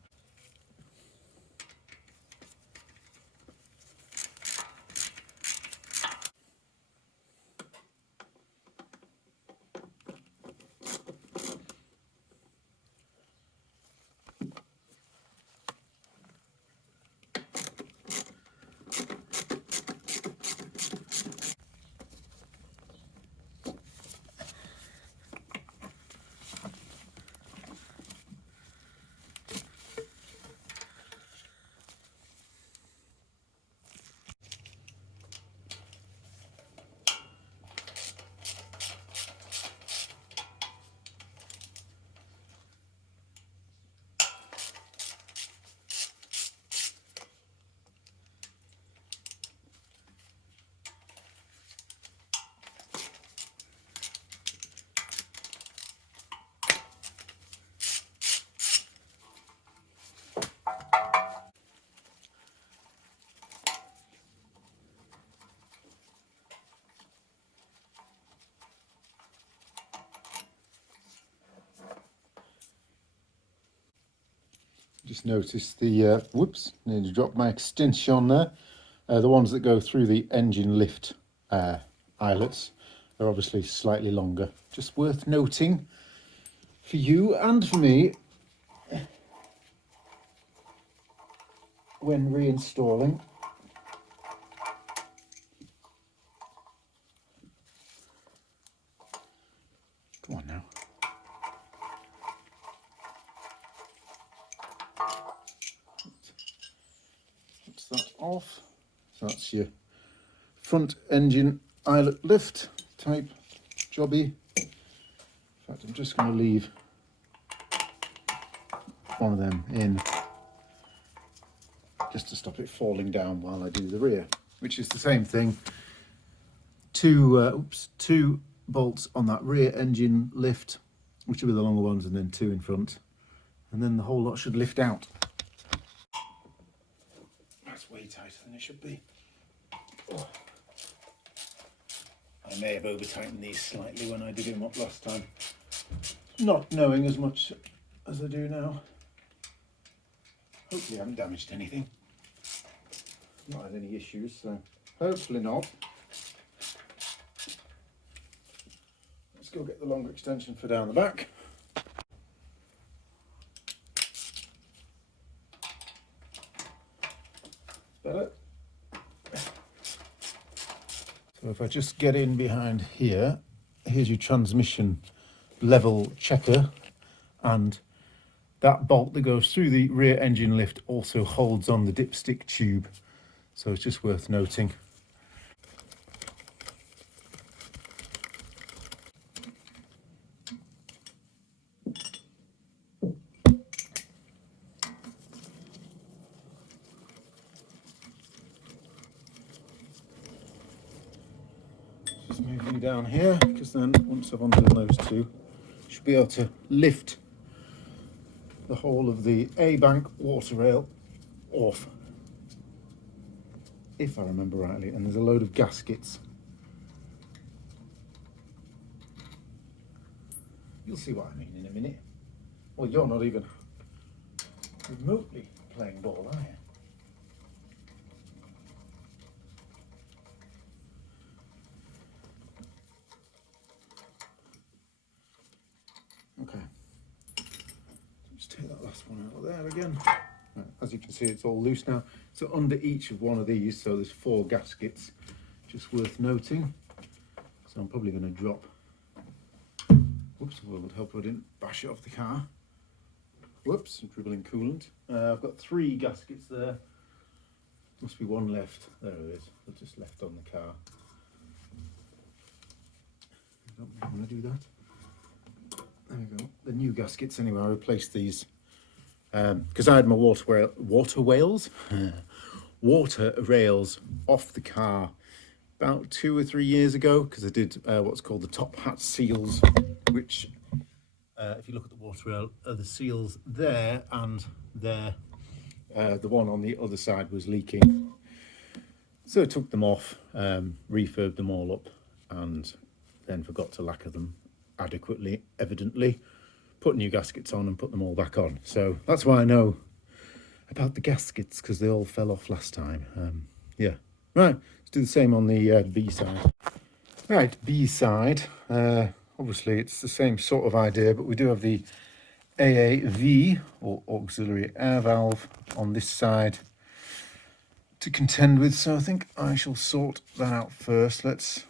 Just noticed the, whoops, nearly dropped my extension on there. The ones that go through the engine lift eyelets are obviously slightly longer. Just worth noting for you and for me when reinstalling. Come on now. That's that off. So that's your front engine eyelet lift type jobby. In fact, I'm just going to leave one of them in just to stop it falling down while I do the rear, which is the same thing. Two bolts on that rear engine lift, which will be the longer ones, and then two in front, and then the whole lot should lift out. That's way tighter than it should be. Oh. I may have over-tightened these slightly when I did them up last time, not knowing as much as I do now. Hopefully I haven't damaged anything. Not had any issues, so hopefully not. Let's go get the longer extension for down the back. Better. So if I just get in behind here, here's your transmission level checker, and that bolt that goes through the rear engine lift also holds on the dipstick tube, so it's just worth noting. Just moving down here, because then once I've undone those two, I should be able to lift the whole of the A-bank water rail off, if I remember rightly. And there's a load of gaskets You'll see what I mean in a minute. Well, you're not even remotely playing ball, are you? Okay, just take that last one out of there again. Right, as you can see, it's all loose now. So under each of one of these, so there's 4 gaskets, just worth noting. So I'm probably going to drop, whoops, well, it would help if I didn't bash it off the car. Whoops, I'm dribbling coolant. I've got 3 gaskets there. Must be one left. There it is. I just left on the car. I don't really want to do that. There we go. The new gaskets anyway. I replaced these because I had my water rails off the car about 2 or 3 years ago, because I did what's called the top hat seals, which if you look at the water rail, the seals there and there, the one on the other side was leaking. So I took them off, refurbed them all up, and then forgot to lacquer them adequately, evidently. Put new gaskets on and put them all back on. So that's why I know about the gaskets, because they all fell off last time. Yeah, right, let's do the same on the B side. Right, B side, obviously it's the same sort of idea, but we do have the AAV, or auxiliary air valve, on this side to contend with. So I think I shall sort that out first. Let's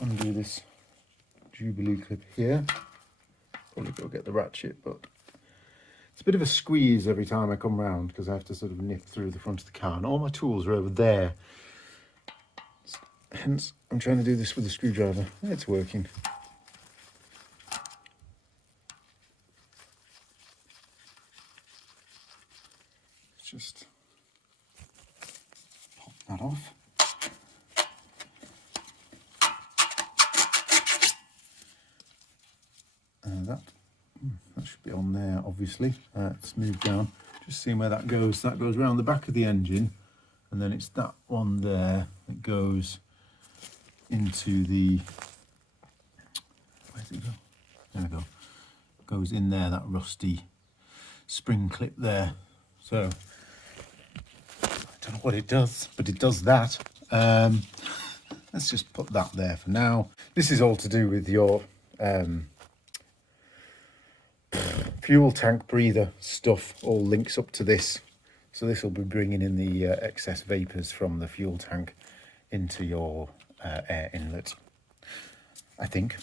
undo this Jubilee clip here. Probably go get the ratchet, but it's a bit of a squeeze every time I come round, because I have to sort of nip through the front of the car, and all my tools are over there. Hence, I'm trying to do this with a screwdriver. It's working. Let's just pop that off. That should be on there, obviously. It's moved down. Just seeing where that goes. That goes around the back of the engine, and then it's that one there that goes into the. Where's it go? There we go. Goes in there. That rusty spring clip there. So I don't know what it does, but it does that. Let's just put that there for now. This is all to do with your fuel tank breather stuff. All links up to this, so this will be bringing in the excess vapors from the fuel tank into your air inlet. I think,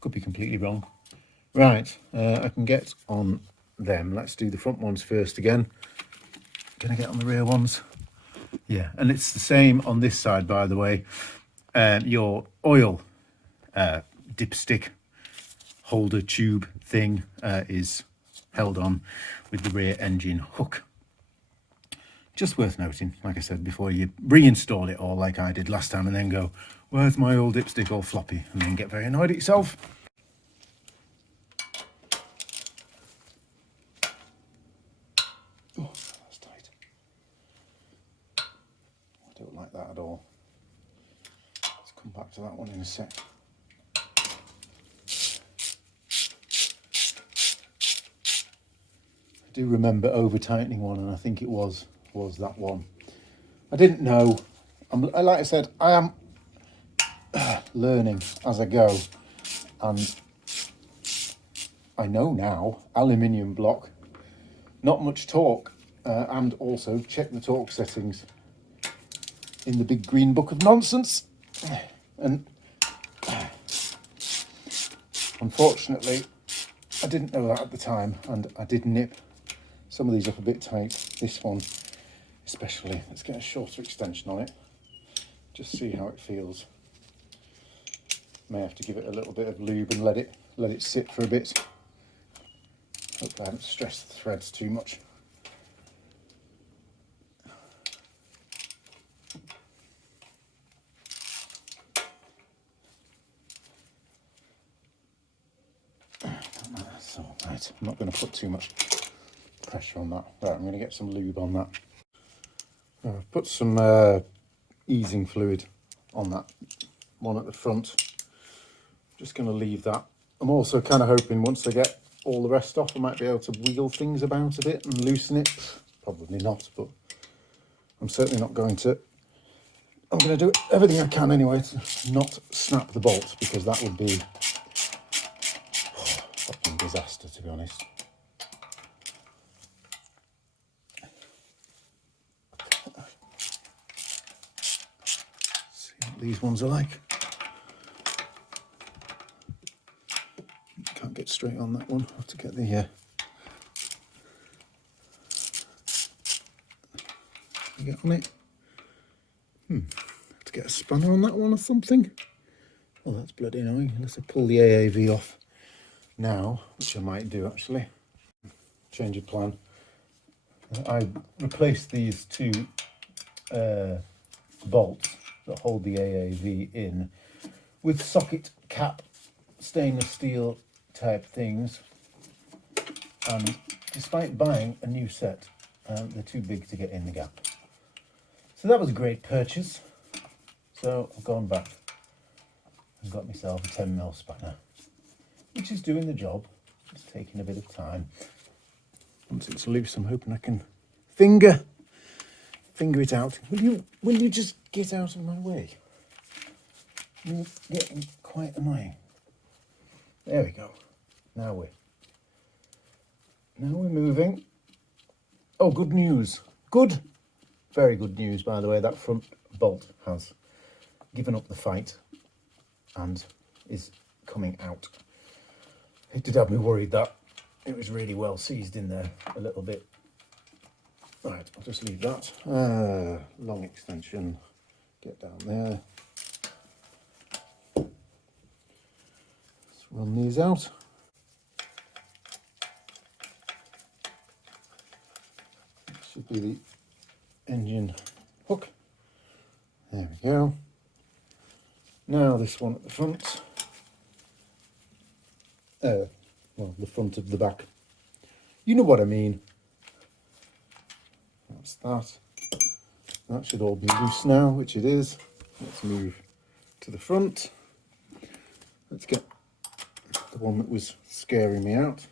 could be completely wrong. Right, I can get on them. Let's do the front ones first again. Gonna get on the rear ones. Yeah, and it's the same on this side, by the way. Your oil dipstick holder tube thing is held on with the rear engine hook. Just worth noting, like I said, before you reinstall it all like I did last time and then go, where's my old dipstick all floppy, and then get very annoyed at yourself. Oh, that's tight. I don't like that at all. Let's come back to that one in a sec. I do remember over tightening one, and I think it was that one. I didn't know. Like I said, I am learning as I go, and I know now aluminium block, not much torque, and also check the torque settings in the big green book of nonsense. And unfortunately, I didn't know that at the time, and I did nip some of these up a bit tight. This one especially. Let's get a shorter extension on it. Just see how it feels. May have to give it a little bit of lube and let it sit for a bit. Hope I haven't stressed the threads too much. So, right, I'm not going to put too much pressure on that. Right, I'm going to get some lube on that. I've put some easing fluid on that one at the front. Just going to leave that I'm also kind of hoping once I get all the rest off, I might be able to wheel things about a bit and loosen it. Probably not, but I'm certainly not going to. I'm going to do everything I can anyway to not snap the bolt, because that would be a fucking disaster, to be honest. See what these ones are like. Can't get straight on that one. I have to get the get on it. Have to get a spanner on that one or something. Oh, that's bloody annoying. Unless I pull the AAV off now, which I might do actually. Change of plan. I replaced these two bolts that hold the AAV in with socket cap stainless steel type things, and despite buying a new set, they're too big to get in the gap. So that was a great purchase. So I've gone back and got myself a 10mm spanner, which is doing the job. It's taking a bit of time. Once it's loose, I'm hoping I can finger it out. Will you just get out of my way? You're getting quite annoying. There we go. Now we're moving. Oh, good news. Very good news, by the way. That front bolt has given up the fight and is coming out. It did have me worried that it was really well seized in there a little bit. Right, I'll just leave that. Long extension. Get down there. Let's run these out. Should be the engine hook. There we go. Now this one at the front. Well, the front of the back. You know what I mean. That's that. That should all be loose now, which it is. Let's move to the front. Let's get the one that was scaring me out.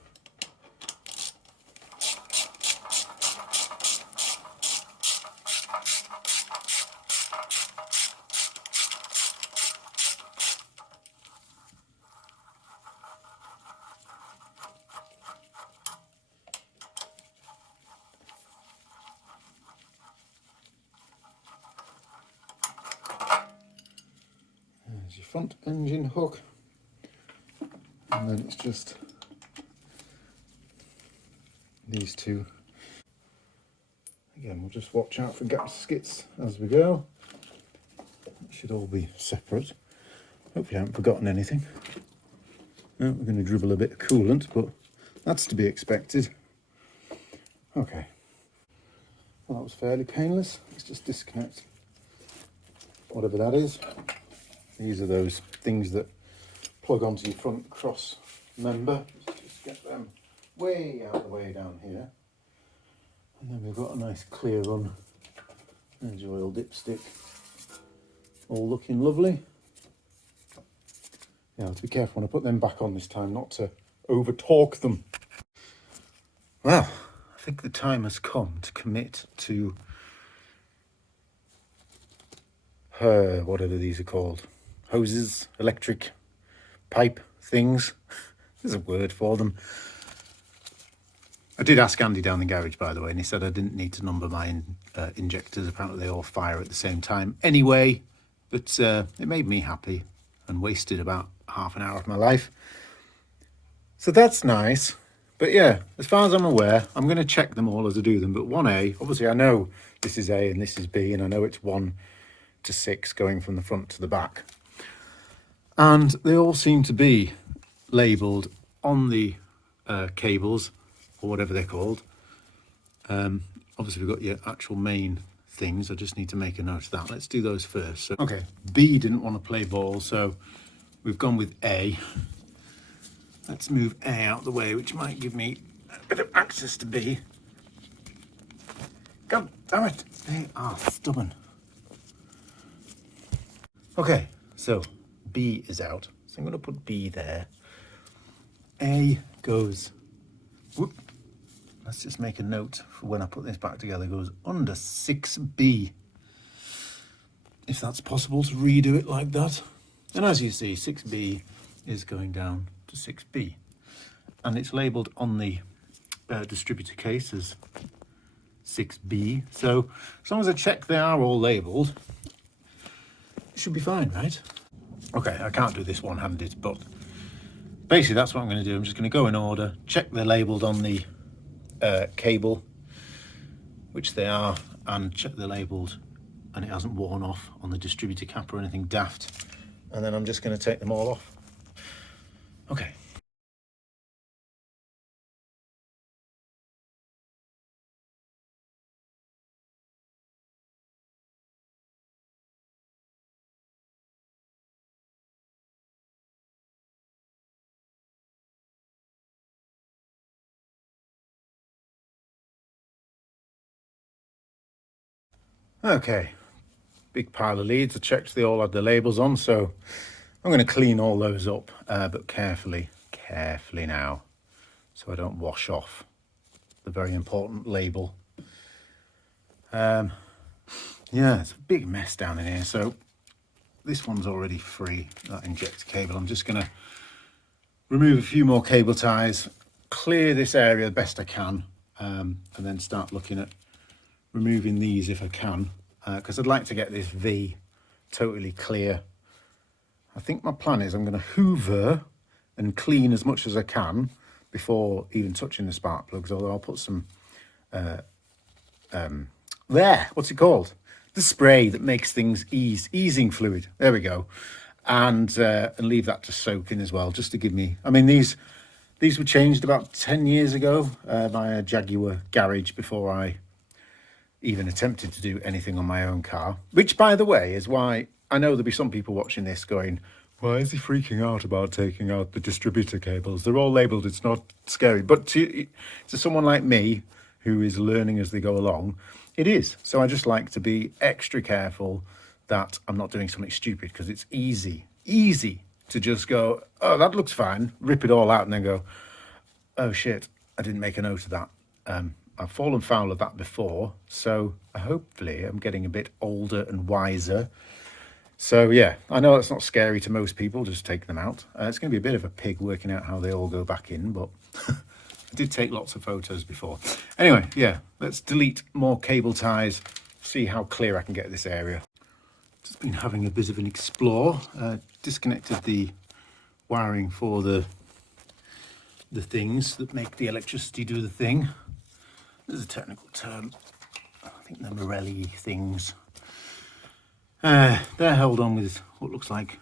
There's your front engine hook, and then it's just these two. Again, we'll just watch out for gaskets as we go. It should all be separate. Hopefully I haven't forgotten anything. No, we're going to dribble a bit of coolant, but that's to be expected. Okay. Well, that was fairly painless. Let's just disconnect whatever that is. These are those things that plug onto your front cross member. Just get them way out of the way down here. And then we've got a nice clear run. There's your oil dipstick. All looking lovely. Yeah, I have to be careful when I put them back on this time, not to over torque them. Well, I think the time has come to commit to whatever these are called. Hoses, electric pipe things. There's a word for them. I did ask Andy down the garage, by the way, and he said I didn't need to number my injectors. Apparently they all fire at the same time anyway, but it made me happy and wasted about half an hour of my life. So that's nice. But yeah, as far as I'm aware, I'm going to check them all as I do them. But 1A, obviously I know this is A and this is B, and I know it's 1 to 6 going from the front to the back. And they all seem to be labelled on the cables, or whatever they're called. Obviously we've got your actual main things. I just need to make a note of that. Let's do those first. So, okay, B didn't want to play ball, so we've gone with A. Let's move A out of the way, which might give me a bit of access to B. God damn it, they are stubborn. Okay, so B is out. So I'm going to put B there. A goes, whoop, let's just make a note for when I put this back together, goes under 6B. If that's possible to redo it like that. And as you see, 6B is going down to 6B. And it's labelled on the distributor case as 6B. So as long as I check they are all labelled, it should be fine, right? Okay, I can't do this one-handed, but basically that's what I'm going to do. I'm just going to go in order, check they're labelled on the cable, which they are, and check they're labelled and it hasn't worn off on the distributor cap or anything daft. And then I'm just going to take them all off. Okay. Okay, big pile of leads. I checked they all had the labels on, so I'm going to clean all those up, but carefully now, so I don't wash off the very important label. Yeah, it's a big mess down in here. So this one's already free, that injector cable. I'm just going to remove a few more cable ties, clear this area the best I can, and then start looking at removing these if I can, because I'd like to get this V totally clear. I think my plan is I'm going to hoover and clean as much as I can before even touching the spark plugs, although I'll put some what's it called, the spray that makes things easing fluid, there we go, and leave that to soak in as well, just to give me, I mean, these were changed about 10 years ago by a Jaguar garage before I even attempted to do anything on my own car, which, by the way, is why I know there'll be some people watching this going, why is he freaking out about taking out the distributor cables? They're all labelled, it's not scary. But to someone like me, who is learning as they go along, it is. So I just like to be extra careful that I'm not doing something stupid, because it's easy to just go, oh, that looks fine, rip it all out and then go, oh shit, I didn't make a note of that. I've fallen foul of that before, so hopefully I'm getting a bit older and wiser. So yeah, I know it's not scary to most people, just take them out. It's going to be a bit of a pig working out how they all go back in, but I did take lots of photos before. Anyway, yeah, let's delete more cable ties, see how clear I can get this area. Just been having a bit of an explore. Disconnected the wiring for the things that make the electricity do the thing. There's a technical term, I think they're Morelli things. They're held on with what looks like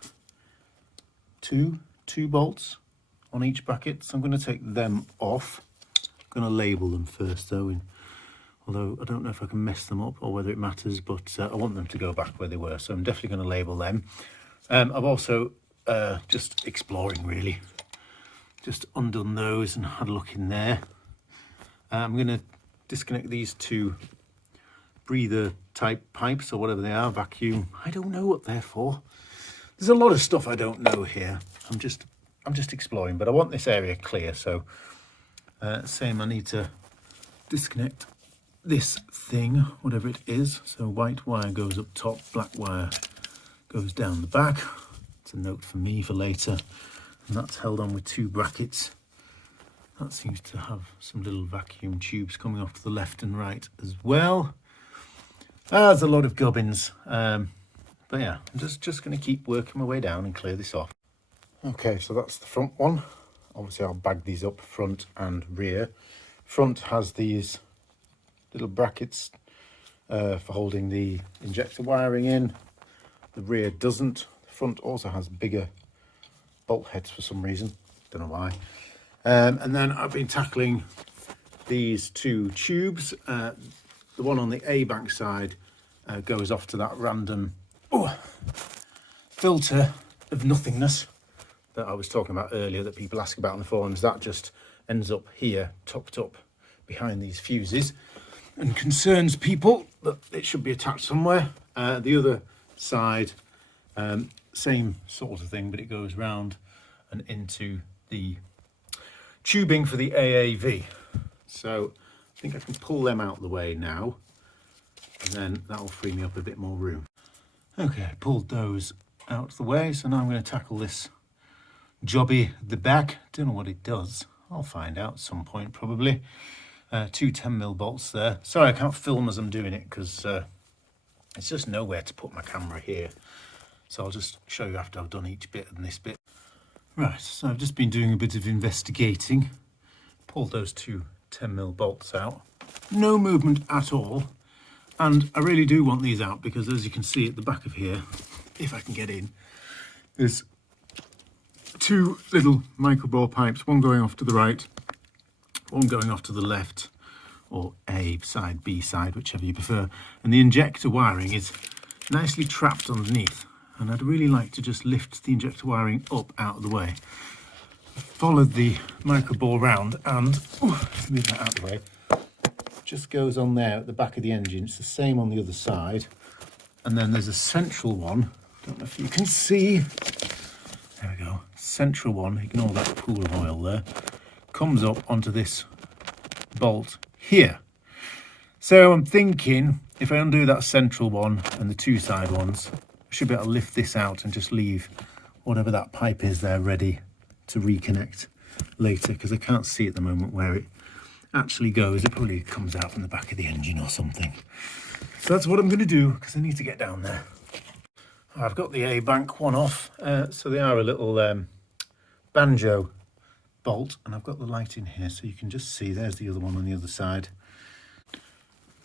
two bolts on each bracket, so I'm going to take them off. I'm going to label them first though, although I don't know if I can mess them up or whether it matters, but I want them to go back where they were, so I'm definitely going to label them. I've also, just exploring really, just undone those and had a look in there. I'm going to disconnect these two breather type pipes or whatever they are, vacuum, I don't know what they're for. There's a lot of stuff I don't know here. I'm just exploring, but I want this area clear, so same, I need to disconnect this thing, whatever it is. So white wire goes up top, black wire goes down the back. It's a note for me for later, and that's held on with two brackets. That seems to have some little vacuum tubes coming off to the left and right as well. There's a lot of gubbins, but yeah, I'm just going to keep working my way down and clear this off. Okay, so that's the front one. Obviously I'll bag these up front and rear. Front has these little brackets for holding the injector wiring in. The rear doesn't. The front also has bigger bolt heads for some reason, don't know why. And then I've been tackling these two tubes. The one on the A bank side goes off to that random filter of nothingness that I was talking about earlier, that people ask about on the forums. That just ends up here, tucked up behind these fuses, and concerns people that it should be attached somewhere. The other side, same sort of thing, but it goes round and into the tubing for the AAV. So I think I can pull them out of the way now, and then that will free me up a bit more room. Okay, I pulled those out of the way, so now I'm going to tackle this jobby at the back. Don't know what it does. I'll find out at some point probably. Two 10mm bolts there. Sorry I can't film as I'm doing it because it's just nowhere to put my camera here. So I'll just show you after I've done each bit and this bit. Right, so I've just been doing a bit of investigating. Pulled those two 10mm bolts out. No movement at all. And I really do want these out because, as you can see at the back of here, if I can get in, there's two little microbore pipes, one going off to the right, one going off to the left, or A side, B side, whichever you prefer. And the injector wiring is nicely trapped underneath. And I'd really like to just lift the injector wiring up out of the way. Followed the microbore round and move that out of the way. Just goes on there at the back of the engine. It's the same on the other side. And then there's a central one. Don't know if you can see. There we go. Central one. Ignore that pool of oil there. Comes up onto this bolt here. So I'm thinking if I undo that central one and the two side ones, I should be able to lift this out and just leave whatever that pipe is there ready to reconnect later, because I can't see at the moment where it actually goes. It probably comes out from the back of the engine or something. So that's what I'm going to do because I need to get down there. I've got the A-bank one off, so they are a little banjo bolt, and I've got the light in here so you can just see there's the other one on the other side.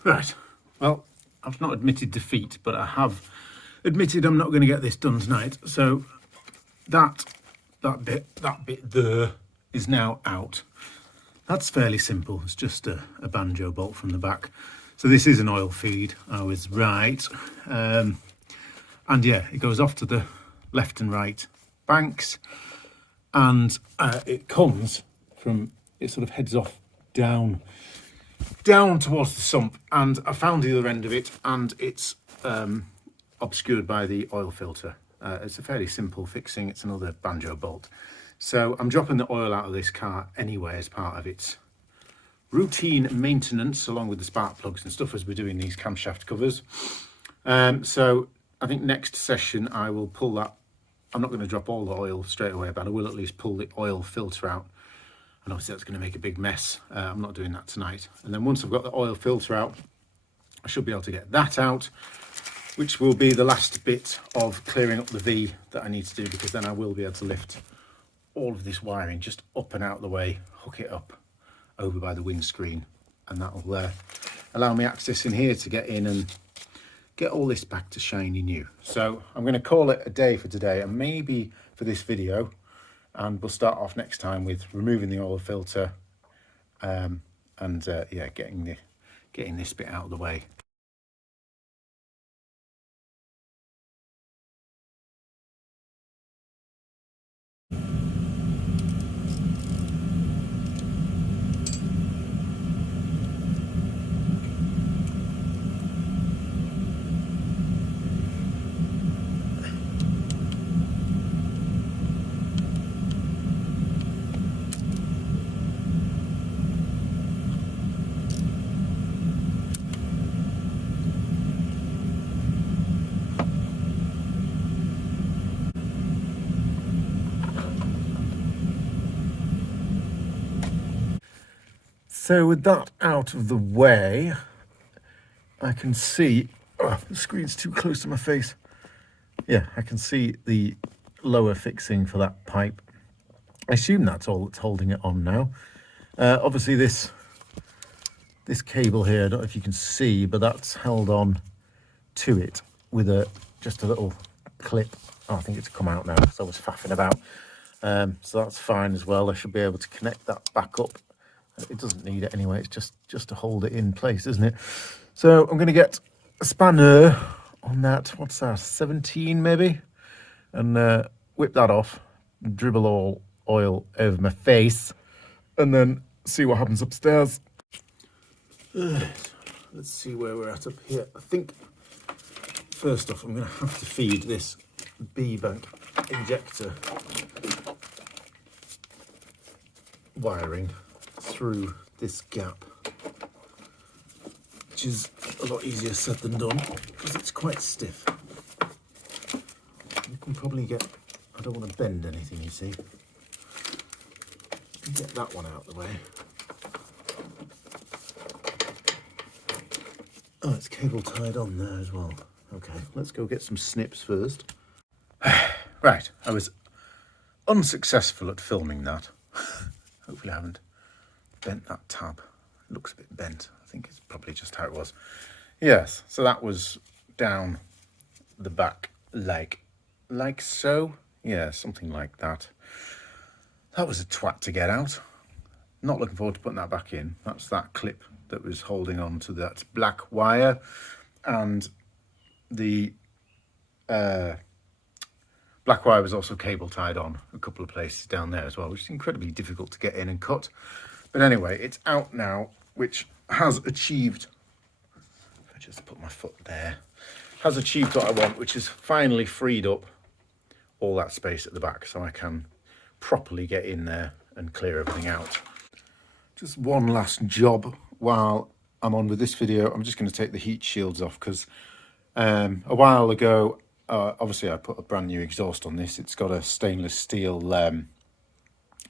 Right, well, I've not admitted defeat, but I have admitted I'm not going to get this done tonight. So that bit there is now out. That's fairly simple. It's just a banjo bolt from the back. So this is an oil feed. I was right. And yeah, it goes off to the left and right banks, and it comes from, it sort of heads off down towards the sump, and I found the other end of it, and it's obscured by the oil filter. It's a fairly simple fixing. It's another banjo bolt. So I'm dropping the oil out of this car anyway as part of its routine maintenance, along with the spark plugs and stuff, as we're doing these camshaft covers. So I think next session I will pull that. I'm not going to drop all the oil straight away, but I will at least pull the oil filter out. And obviously that's going to make a big mess. I'm not doing that tonight. And then once I've got the oil filter out, I should be able to get that out, which will be the last bit of clearing up the V that I need to do, because then I will be able to lift all of this wiring just up and out of the way, hook it up over by the windscreen, and that will allow me access in here to get in and get all this back to shiny new. So I'm going to call it a day for today, and maybe for this video, and we'll start off next time with removing the oil filter and yeah, getting this bit out of the way. So with that out of the way, I can see, oh, the screen's too close to my face. Yeah, I can see the lower fixing for that pipe. I assume that's all that's holding it on now. Obviously this cable here, I don't know if you can see, but that's held on to it with just a little clip. Oh, I think it's come out now because I was faffing about. So that's fine as well. I should be able to connect that back up. It doesn't need it anyway, it's just to hold it in place, isn't it? So I'm going to get a spanner on that, what's that, 17 maybe? And whip that off, dribble all oil over my face, and then see what happens upstairs. Let's see where we're at up here. I think, first off, I'm going to have to feed this B-bank injector wiring through this gap, which is a lot easier said than done because it's quite stiff. You can probably get, I don't want to bend anything, you see. Get that one out of the way. Oh, it's cable tied on there as well. Okay, let's go get some snips first. Right, I was unsuccessful at filming that. Hopefully I haven't bent that tab. It looks a bit bent. I think it's probably just how it was. Yes, so that was down the back leg, like so. Yeah, something like that. That was a twat to get out. Not looking forward to putting that back in. That's that clip that was holding on to that black wire, and the black wire was also cable tied on a couple of places down there as well, which is incredibly difficult to get in and cut. But anyway, it's out now, which has achieved, if I just put my foot there, has achieved what I want, which is finally freed up all that space at the back so I can properly get in there and clear everything out. Just one last job while I'm on with this video. I'm just going to take the heat shields off because a while ago, obviously I put a brand new exhaust on this. It's got a stainless steel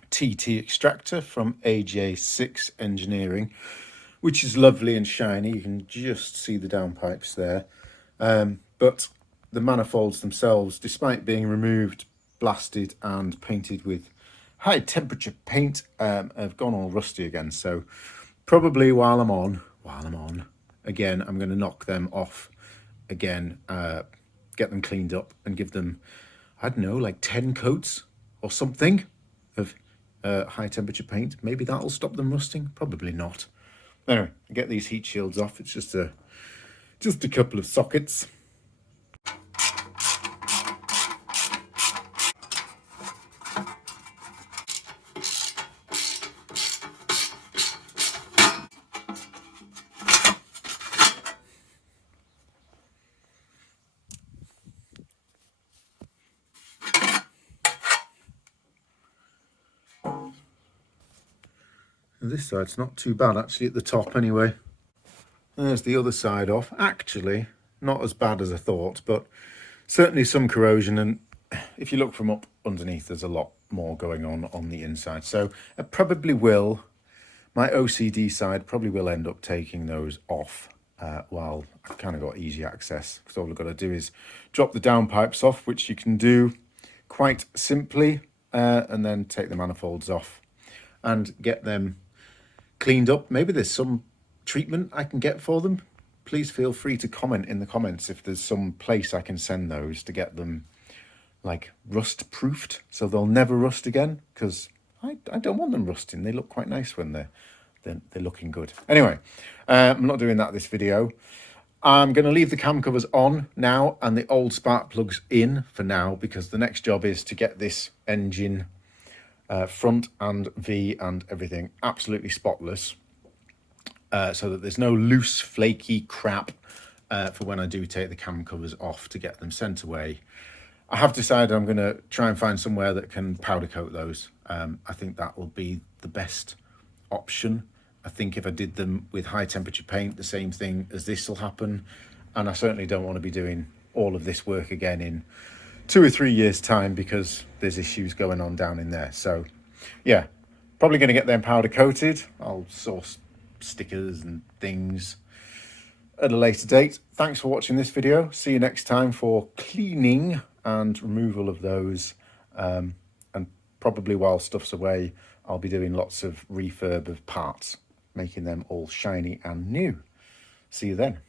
TT extractor from AJ6 Engineering, which is lovely and shiny. You can just see the downpipes there. But the manifolds themselves, despite being removed, blasted and painted with high temperature paint, have gone all rusty again. So probably while I'm on again, I'm going to knock them off again, get them cleaned up and give them, I don't know, like 10 coats or something of high temperature paint. Maybe that'll stop them rusting. Probably not. Anyway, get these heat shields off. It's just a couple of sockets. This side's not too bad actually at the top anyway. There's the other side off. Actually, not as bad as I thought, but certainly some corrosion, and if you look from up underneath, there's a lot more going on the inside. So I probably will, my OCD side probably will end up taking those off while I've kind of got easy access, because all I've got to do is drop the downpipes off, which you can do quite simply, and then take the manifolds off and get them cleaned up. Maybe there's some treatment I can get for them. Please feel free to comment in the comments if there's some place I can send those to get them like rust proofed so they'll never rust again, because I don't want them rusting. They look quite nice when they're looking good. Anyway, I'm not doing that this video. I'm going to leave the cam covers on now and the old spark plugs in for now, because the next job is to get this engine front and V and everything absolutely spotless, so that there's no loose flaky crap for when I do take the cam covers off to get them sent away. I have decided I'm going to try and find somewhere that can powder coat those. I think that will be the best option. I think if I did them with high temperature paint, the same thing as this will happen, and I certainly don't want to be doing all of this work again in 2 or 3 years time because there's issues going on down in there. So yeah, probably going to get them powder coated. I'll source stickers and things at a later date. Thanks for watching this video. See you next time for cleaning and removal of those, and probably while stuff's away I'll be doing lots of refurb of parts, making them all shiny and new. See you then.